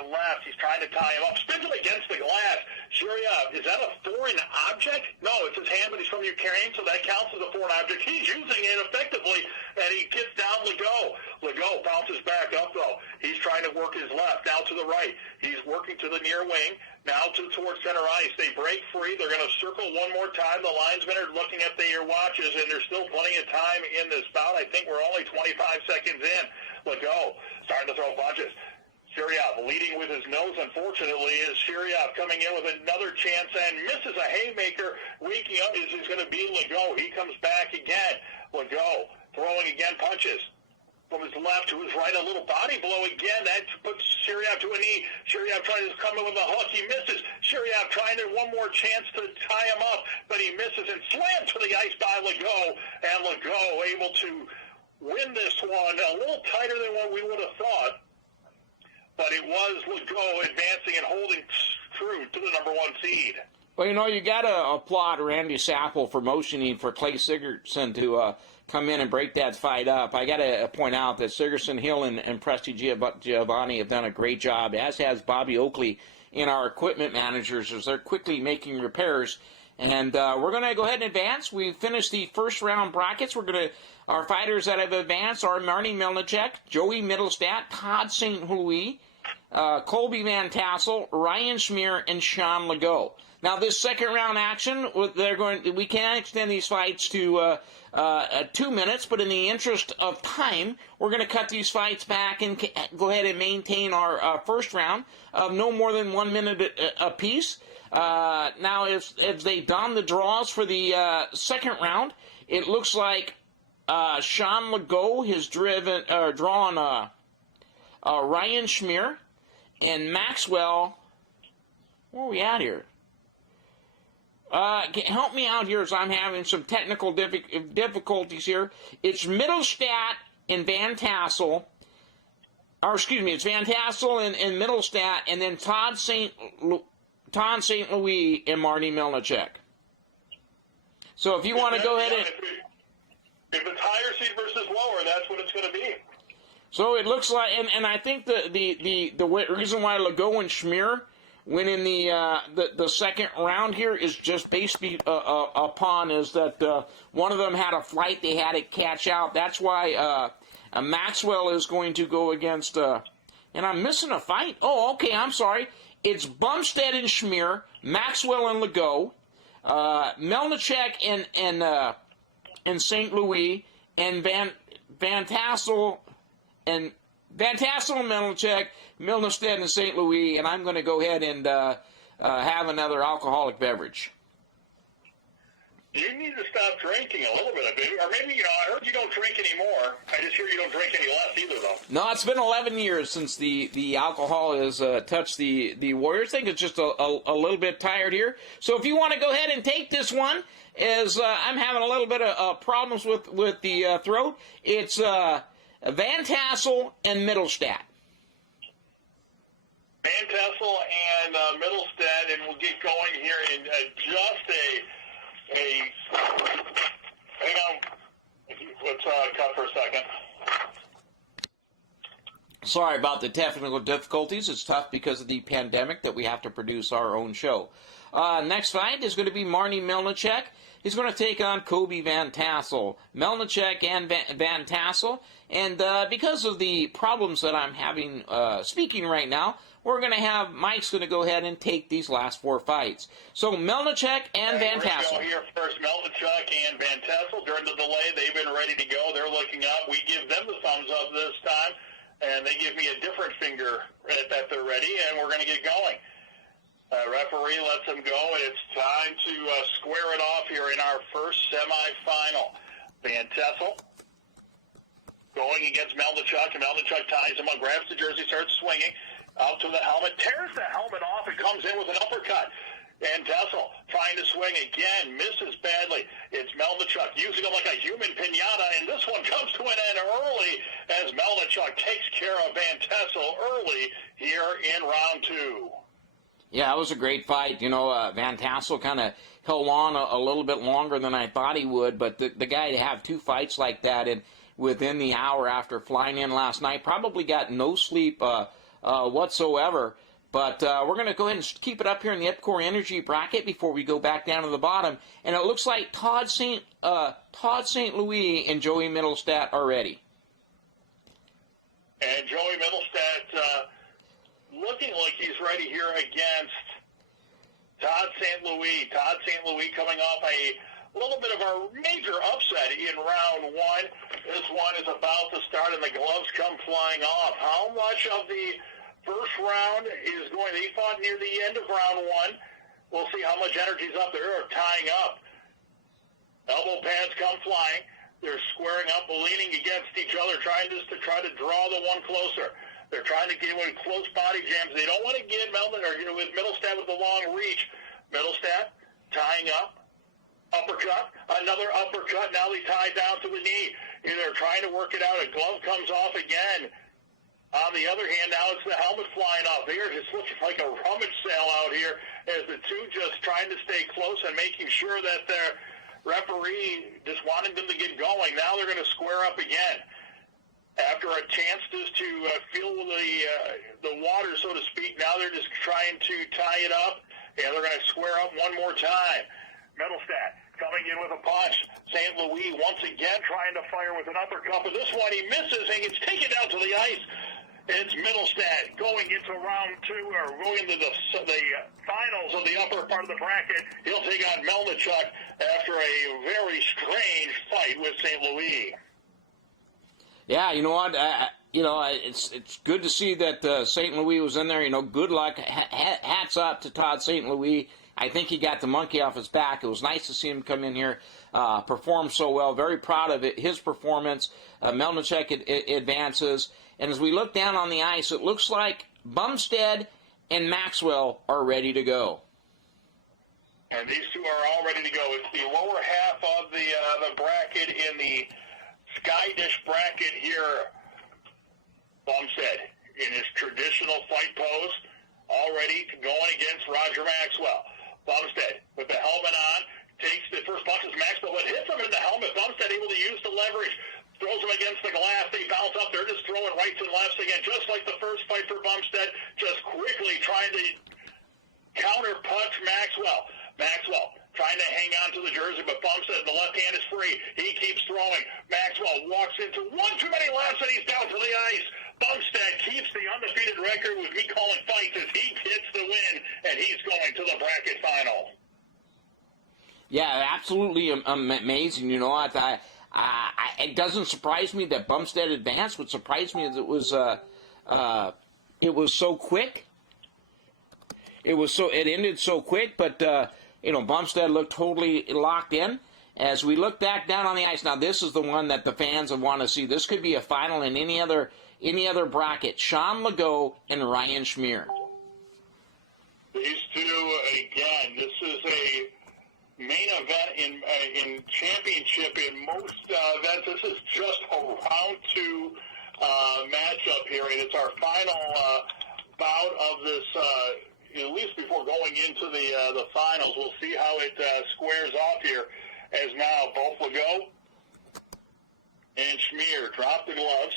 left. He's trying to tie him up. Spins him against the glass. Shirioff, is that a foreign object? No, it's his hand, but he's from Ukraine, so that counts as a foreign object. He's using it effectively, and he gets down Legault. Legault bounces back up, though. He's trying to work his left. Now to the right. He's working to the near wing. Now towards center ice. They break free. They're going to circle one more time. The linesmen are looking at their watches, and there's still plenty of time in this bout. I think we're only 25 seconds in. Legault starting to throw punches. Shirioff leading with his nose, unfortunately, is Shirioff coming in with another chance and misses a haymaker. Waking up is going to be Legault. He comes back again. Legault throwing again punches. From his left to his right, a little body blow again. That puts Shirioff to a knee. Shirioff trying to come in with a hook. He misses. Shirioff trying to one more chance to tie him up, but he misses and slammed to the ice by Legault. And Legault able to win this one a little tighter than what we would have thought. But it was Legault advancing and holding true to the number 1 seed. Well, you got to applaud Randy Sappel for motioning for Clay Sigurdsson to come in and break that fight up. I got to point out that Sigurdsson, Hill, and Presti Giovanni have done a great job, as has Bobby Oakley in our equipment managers, as they're quickly making repairs. And we're going to go ahead and advance. We finished the first round brackets. Our fighters that have advanced are Marty Melnichek, Joey Mittelstadt, Todd St. Louis, Colby Van Tassel, Ryan Schmier, and Sean Legault. Now, this second round action, we can extend these fights to 2 minutes, but in the interest of time, we're going to cut these fights back and go ahead and maintain our first round of no more than 1 minute apiece. Now, if they don the draws for the second round, it looks like Sean Legault has drawn Ryan Schmier and Maxwell. Where are we at here? Help me out here as I'm having some technical difficulties here. It's Mittelstadt and Van Tassel. It's Van Tassel and Mittelstadt, and then Todd St. Louis and Marty Melnichek. So if you want to go ahead and... If it's higher seed versus lower, that's what it's going to be. So it looks like, and I think the reason why Legault and Schmier win in the second round here is just based upon is that one of them had a flight they had to catch out. That's why Maxwell is going to go against, and I'm missing a fight. Oh, okay, I'm sorry. It's Bumstead and Schmier, Maxwell and Legault, Melnichek and St. Louis, and Van Tassel and Melnichek, Milnerstead and St. Louis, and I'm going to go ahead and have another alcoholic beverage. You need to stop drinking a little bit, or maybe, I heard you don't drink anymore. I just hear you don't drink any less either, though. No, it's been 11 years since the alcohol has touched the Warriors. I think it's just a little bit tired here. So if you want to go ahead and take this one, as I'm having a little bit of problems with the throat, it's Van Tassel and Mittelstadt. Van Tassel and Mittelstadt, and we'll get going here in just a hang on. cut for a second. Sorry about the technical difficulties. It's tough because of the pandemic that we have to produce our own show. Next fight is going to be Marty Melnichuk. He's going to take on Kobe Van Tassel. Melnichuk and Van Tassel. And because of the problems that I'm having speaking right now, we're going to have Mike's going to go ahead and take these last 4 fights. So Melnichuk and Van Tassel. We're going to go here first. Melnichuk and Van Tassel. During the delay, they've been ready to go. They're looking up. We give them the thumbs up this time, and they give me a different finger that they're ready, and we're going to get going. Referee lets them go, and it's time to square it off here in our first semifinal. Van Tassel going against Melnichuk, and Melnichuk ties him up, grabs the jersey, starts swinging out to the helmet, tears the helmet off, and comes in with an uppercut. Van Tassel trying to swing again, misses badly. It's Melnichuk using him like a human pinata, and this one comes to an end early as Melnichuk takes care of Van Tassel early here in round 2. Yeah, it was a great fight. You know, Van Tassel kind of held on a little bit longer than I thought he would, but the guy to have 2 fights like that and within the hour after flying in last night, probably got no sleep whatsoever. But we're going to go ahead and keep it up here in the Epcor Energy bracket before we go back down to the bottom. And it looks like Todd St. Louis and Joey Mittelstadt are ready. And Joey Mittelstadt looking like he's ready here against Todd St. Louis. Todd St. Louis coming off a little bit of a major upset in round 1. This one is about to start, and the gloves come flying off. How much of the first round is going? They fought near the end of round 1. We'll see how much energy's up there. They're tying up. Elbow pads come flying. They're squaring up, leaning against each other, trying to draw the one closer. They're trying to get in close body jams. They don't want to get with Mittelstadt with the long reach. Mittelstadt tying up. Uppercut. Another uppercut. Now they tie down to the knee. They're trying to work it out. A glove comes off again. On the other hand, now it's the helmet flying off. They're just looking like a rummage sale out here as the two just trying to stay close and making sure that their referee just wanting them to get going. Now they're going to square up again. After a chance just to feel the water, so to speak, now they're just trying to tie it up, and they're going to square up one more time. Mittelstadt coming in with a punch. St. Louis once again trying to fire with an uppercut, but this one he misses and gets taken down to the ice. It's Mittelstadt going into round 2, or going into the finals of the upper part of the bracket. He'll take on Melnichuk after a very strange fight with St. Louis. Yeah, you know what? It's good to see that St. Louis was in there. You know, good luck. Hats off to Todd St. Louis. I think he got the monkey off his back. It was nice to see him come in here, perform so well. Very proud of his performance. Melnichuk advances. And as we look down on the ice, it looks like Bumstead and Maxwell are ready to go. And these two are all ready to go. It's the lower half of the bracket in the Sky Dish bracket here. Bumstead in his traditional fight pose, already going against Roger Maxwell. Bumstead with the helmet on, takes the first punch as Maxwell, but hits him in the helmet. Bumstead able to use the leverage, throws him against the glass. They bounce up. They're just throwing rights and lefts again, just like the first fight for Bumstead, just quickly trying to counter-punch Maxwell. Maxwell trying to hang on to the jersey, but Bumstead, the left hand is free. He keeps throwing. Maxwell walks into one too many lefts, and he's down to the ice. Bumstead keeps the undefeated record with me calling fights as he gets the win, and he's going to the bracket final. Yeah, absolutely amazing. You know, it doesn't surprise me that Bumstead advanced. What surprised me is it was so quick. It ended so quick, but Bumstead looked totally locked in. As we look back down on the ice, now this is the one that the fans have want to see. This could be a final in any other bracket. Sean Legault and Ryan Schmier. These two, again, this is a main event in championship in most events. This is just a round 2 matchup here, and it's our final bout of this. At least before going into the finals, we'll see how it squares off here. As now both Legault and Schmier drop the gloves,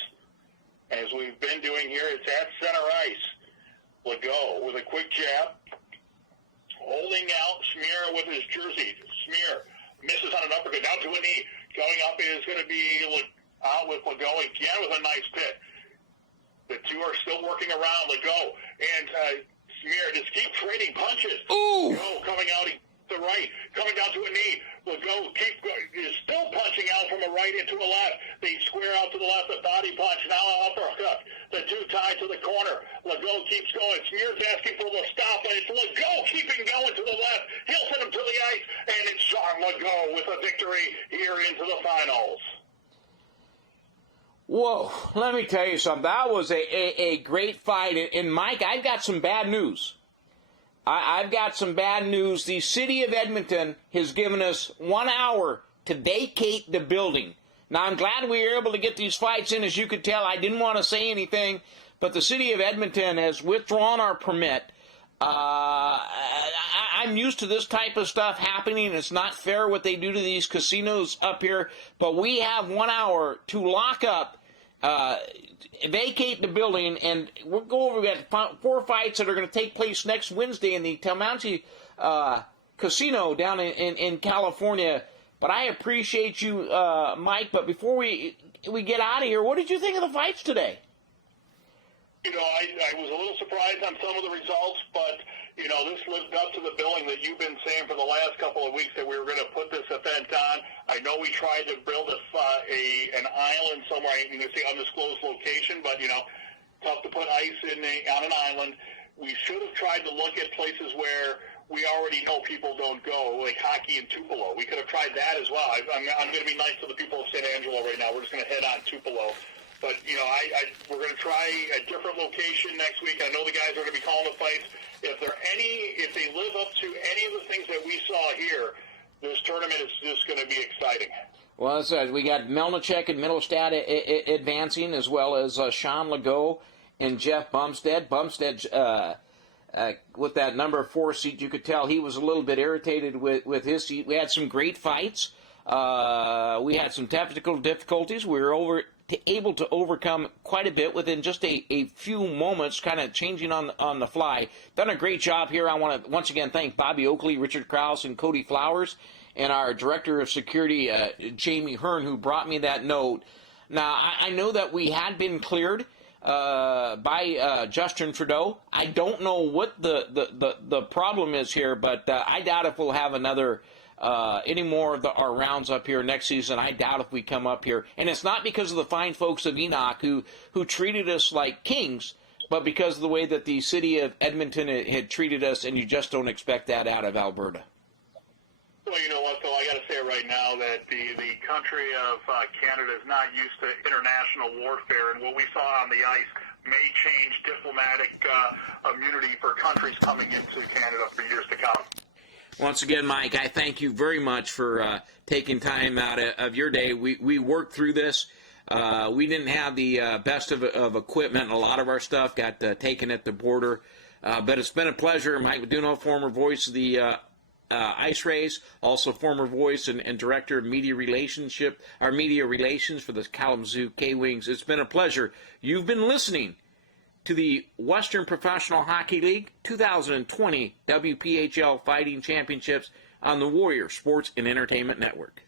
as we've been doing here. It's at center ice. Legault with a quick jab, holding out Schmier with his jersey. Schmier misses on an uppercut, down to a knee. Going up is going to be out with Legault again with a nice pit. The two are still working around. Legault and Schmier just keep trading punches. Ooh! Legault coming out to the right, coming down to a knee. Legault is still punching out from a right into a left. They square out to the left, a body punch, now an uppercut. The two tied to the corner. Legault keeps going. Schmier's asking for the stop, and it's Legault keeping going to the left. He'll send him to the ice, and it's Sean Legault with a victory here into the finals. Whoa, let me tell you something. That was a great fight. And Mike, I've got some bad news. I've got some bad news. The city of Edmonton has given us 1 hour to vacate the building. Now, I'm glad we were able to get these fights in. As you could tell, I didn't want to say anything, but the city of Edmonton has withdrawn our permit. I'm used to this type of stuff happening. It's not fair what they do to these casinos up here, but we have 1 hour to lock up, vacate the building, and we'll go over. We got 4 fights that are going to take place next Wednesday in the Tachi Casino down in California. But I appreciate you, Mike. But before we get out of here, what did you think of the fights today? You know, I was a little surprised on some of the results, but, you know, this lived up to the billing that you've been saying for the last couple of weeks that we were going to put this event on. I know we tried to build an island somewhere in the undisclosed location, but, you know, tough to put ice on an island. We should have tried to look at places where we already know people don't go, like hockey in Tupelo. We could have tried that as well. I'm going to be nice to the people of San Angelo right now. We're just going to head on Tupelo. But, you know, we're going to try a different location next week. I know the guys are going to be calling the fights. If they live up to any of the things that we saw here, this tournament is just going to be exciting. Well, we got Melnichek and Middlestad advancing, as well as Sean Legault and Jeff Bumstead. Bumstead, with that number 4 seat, you could tell he was a little bit irritated with his seat. We had some great fights. We had some technical difficulties. We were able to overcome quite a bit within just a few moments, kind of changing on the fly. Done a great job here. I want to once again thank Bobby Oakley, Richard Krause, and Cody Flowers, and our Director of Security, Jamie Hearn, who brought me that note. Now, I know that we had been cleared by Justin Trudeau. I don't know what the problem is here, but I doubt if we'll have any more of our rounds up here next season. I doubt if we come up here. And it's not because of the fine folks of Enoch who treated us like kings, but because of the way that the city of Edmonton had treated us, and you just don't expect that out of Alberta. Well, you know what, though? I got to say right now that the country of Canada is not used to international warfare, and what we saw on the ice may change diplomatic immunity for countries coming into Canada for years to come. Once again, Mike, I thank you very much for taking time out of your day. We worked through this. We didn't have the best of equipment, and a lot of our stuff got taken at the border. But it's been a pleasure. Mike Madugno, former voice of the Ice Rays, also former voice and director of media relations for the Kalamazoo K-Wings. It's been a pleasure. You've been listening to the Western Professional Hockey League 2020 WPHL Fighting Championships on the Warrior Sports and Entertainment Network.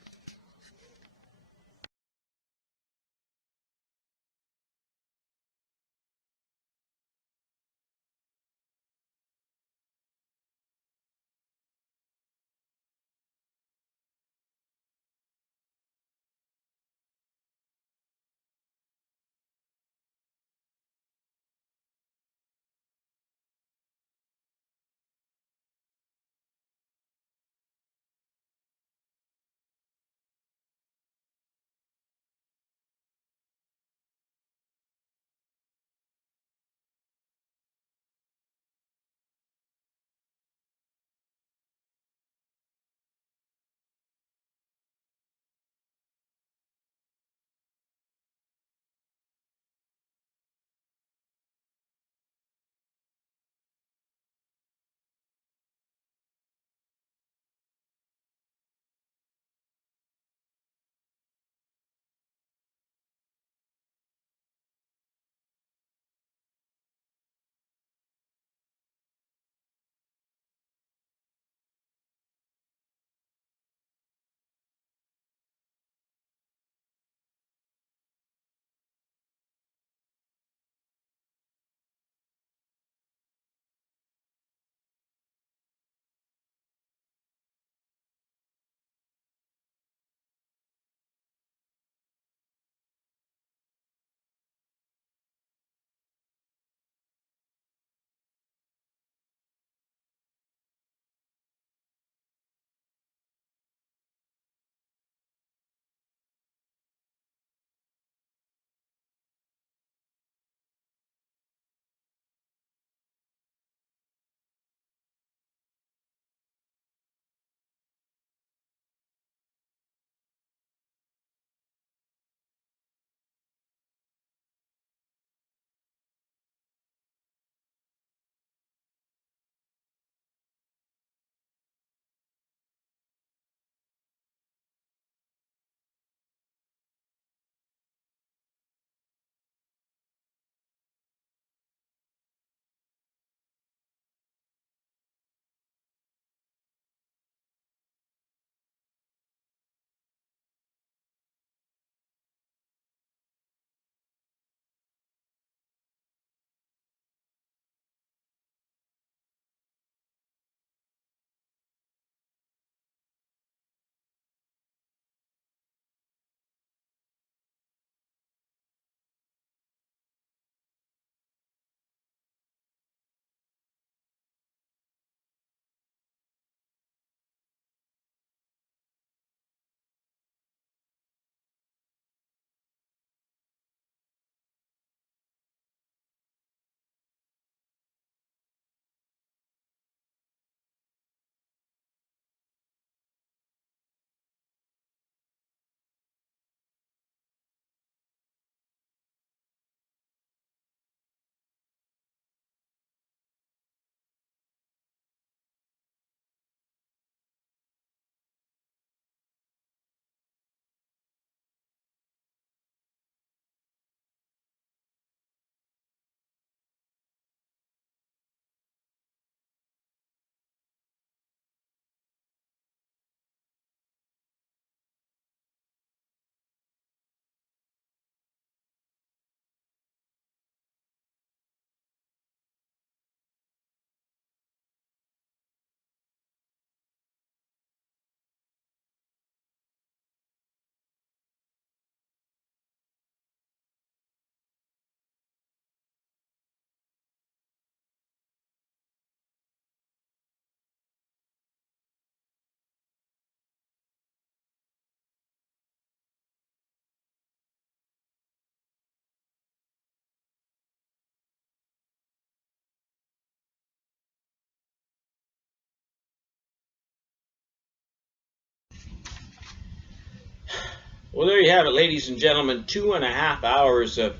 Well, there you have it, ladies and gentlemen. 2.5 hours of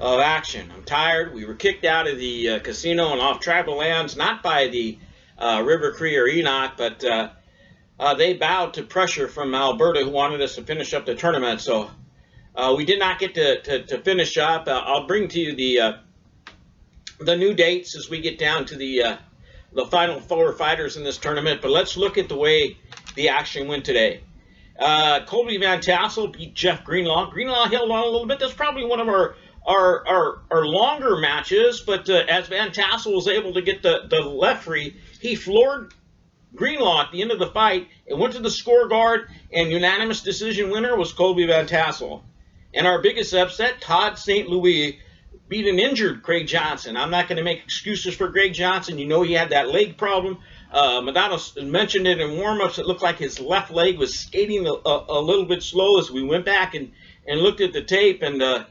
action. I'm tired. We were kicked out of the casino and off tribal lands, not by the River Cree or Enoch, but they bowed to pressure from Alberta, who wanted us to finish up the tournament. So we did not get to finish up. I'll bring to you the new dates as we get down to the final 4 fighters in this tournament. But let's look at the way the action went today. Colby Van Tassel beat Jeff Greenlaw. Greenlaw held on a little bit. That's probably one of our longer matches, but as Van Tassel was able to get the left free, he floored Greenlaw at the end of the fight and went to the score guard, and unanimous decision winner was Colby Van Tassel. And our biggest upset, Todd St. Louis beat an injured Craig Johnson. I'm not going to make excuses for Craig Johnson. You know he had that leg problem. Madugno mentioned it in warm-ups. It looked like his left leg was skating a little bit slow as we went back and looked at the tape, and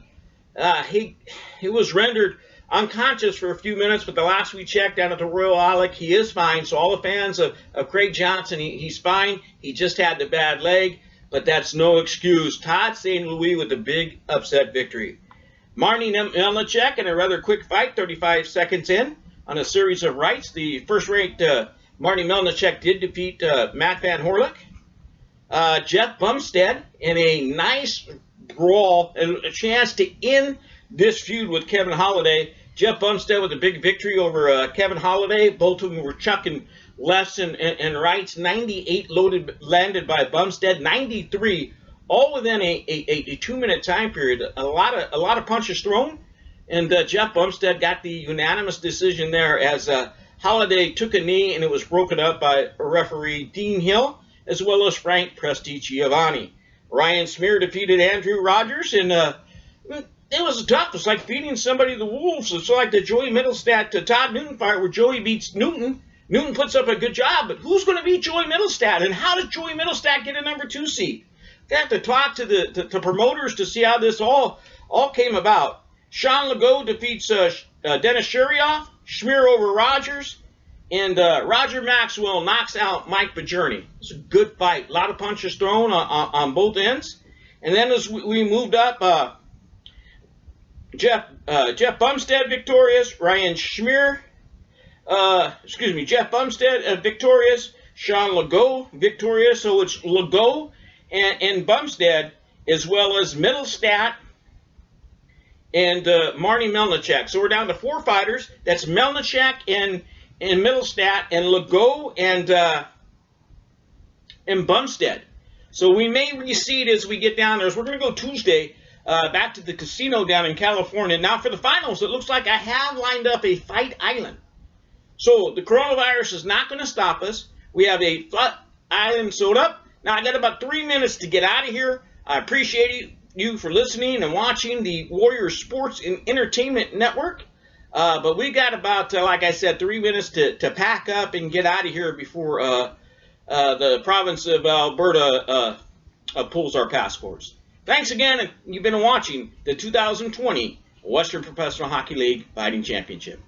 he was rendered unconscious for a few minutes, but the last we checked down at the Royal Alec, he is fine. So all the fans of Craig Johnson, he's fine. He just had the bad leg, but that's no excuse. Todd St. Louis with a big upset victory. Marnie Melnichek in a rather quick fight, 35 seconds in on a series of rights. The first-ranked Marnie Melnichek did defeat Matt Van Horlick. Jeff Bumstead in a nice brawl and a chance to end this feud with Kevin Holliday. Jeff Bumstead with a big victory over Kevin Holliday. Both of them were chucking lefts and rights. 98 landed by Bumstead, 93, all within a 2-minute time period. A lot of punches thrown, and Jeff Bumstead got the unanimous decision there as Holliday took a knee, and it was broken up by referee Dean Hill as well as Frank Prestigiovanni. Ryan Smear defeated Andrew Rodgers, and it was tough. It's like feeding somebody the wolves. It's like the Joey Middlestat to Todd Newton fight where Joey beats Newton. Newton puts up a good job, but who's going to beat Joey Middlestat? And how does Joey Middlestat get a number 2 seed? They have to talk to the promoters to see how this all came about. Sean Legault defeats Dennis Sherrioff, Schmier over Rodgers, and Roger Maxwell knocks out Mike Madugno. It's a good fight. A lot of punches thrown on both ends. And then as we moved up, Jeff Bumstead victorious, Ryan Schmier, Jeff Bumstead victorious, Sean Legault victorious. So it's Legault and Bumstead as well as Middlestat and Marnie Melnichek. So we're down to 4 fighters. That's Melnichek and Middlestat and Legault and Bumstead. So we may reseed as we get down there. So we're going to go Tuesday back to the casino down in California. Now for the finals, it looks like I have lined up a fight island. So the coronavirus is not going to stop us. We have a fight island sewed up. Now I got about 3 minutes to get out of here. I appreciate you for listening and watching the Warrior Sports and Entertainment Network. But we got about, like I said, 3 minutes to pack up and get out of here before the province of Alberta pulls our passports. Thanks again. You've been watching the 2020 Western Professional Hockey League Fighting Championship.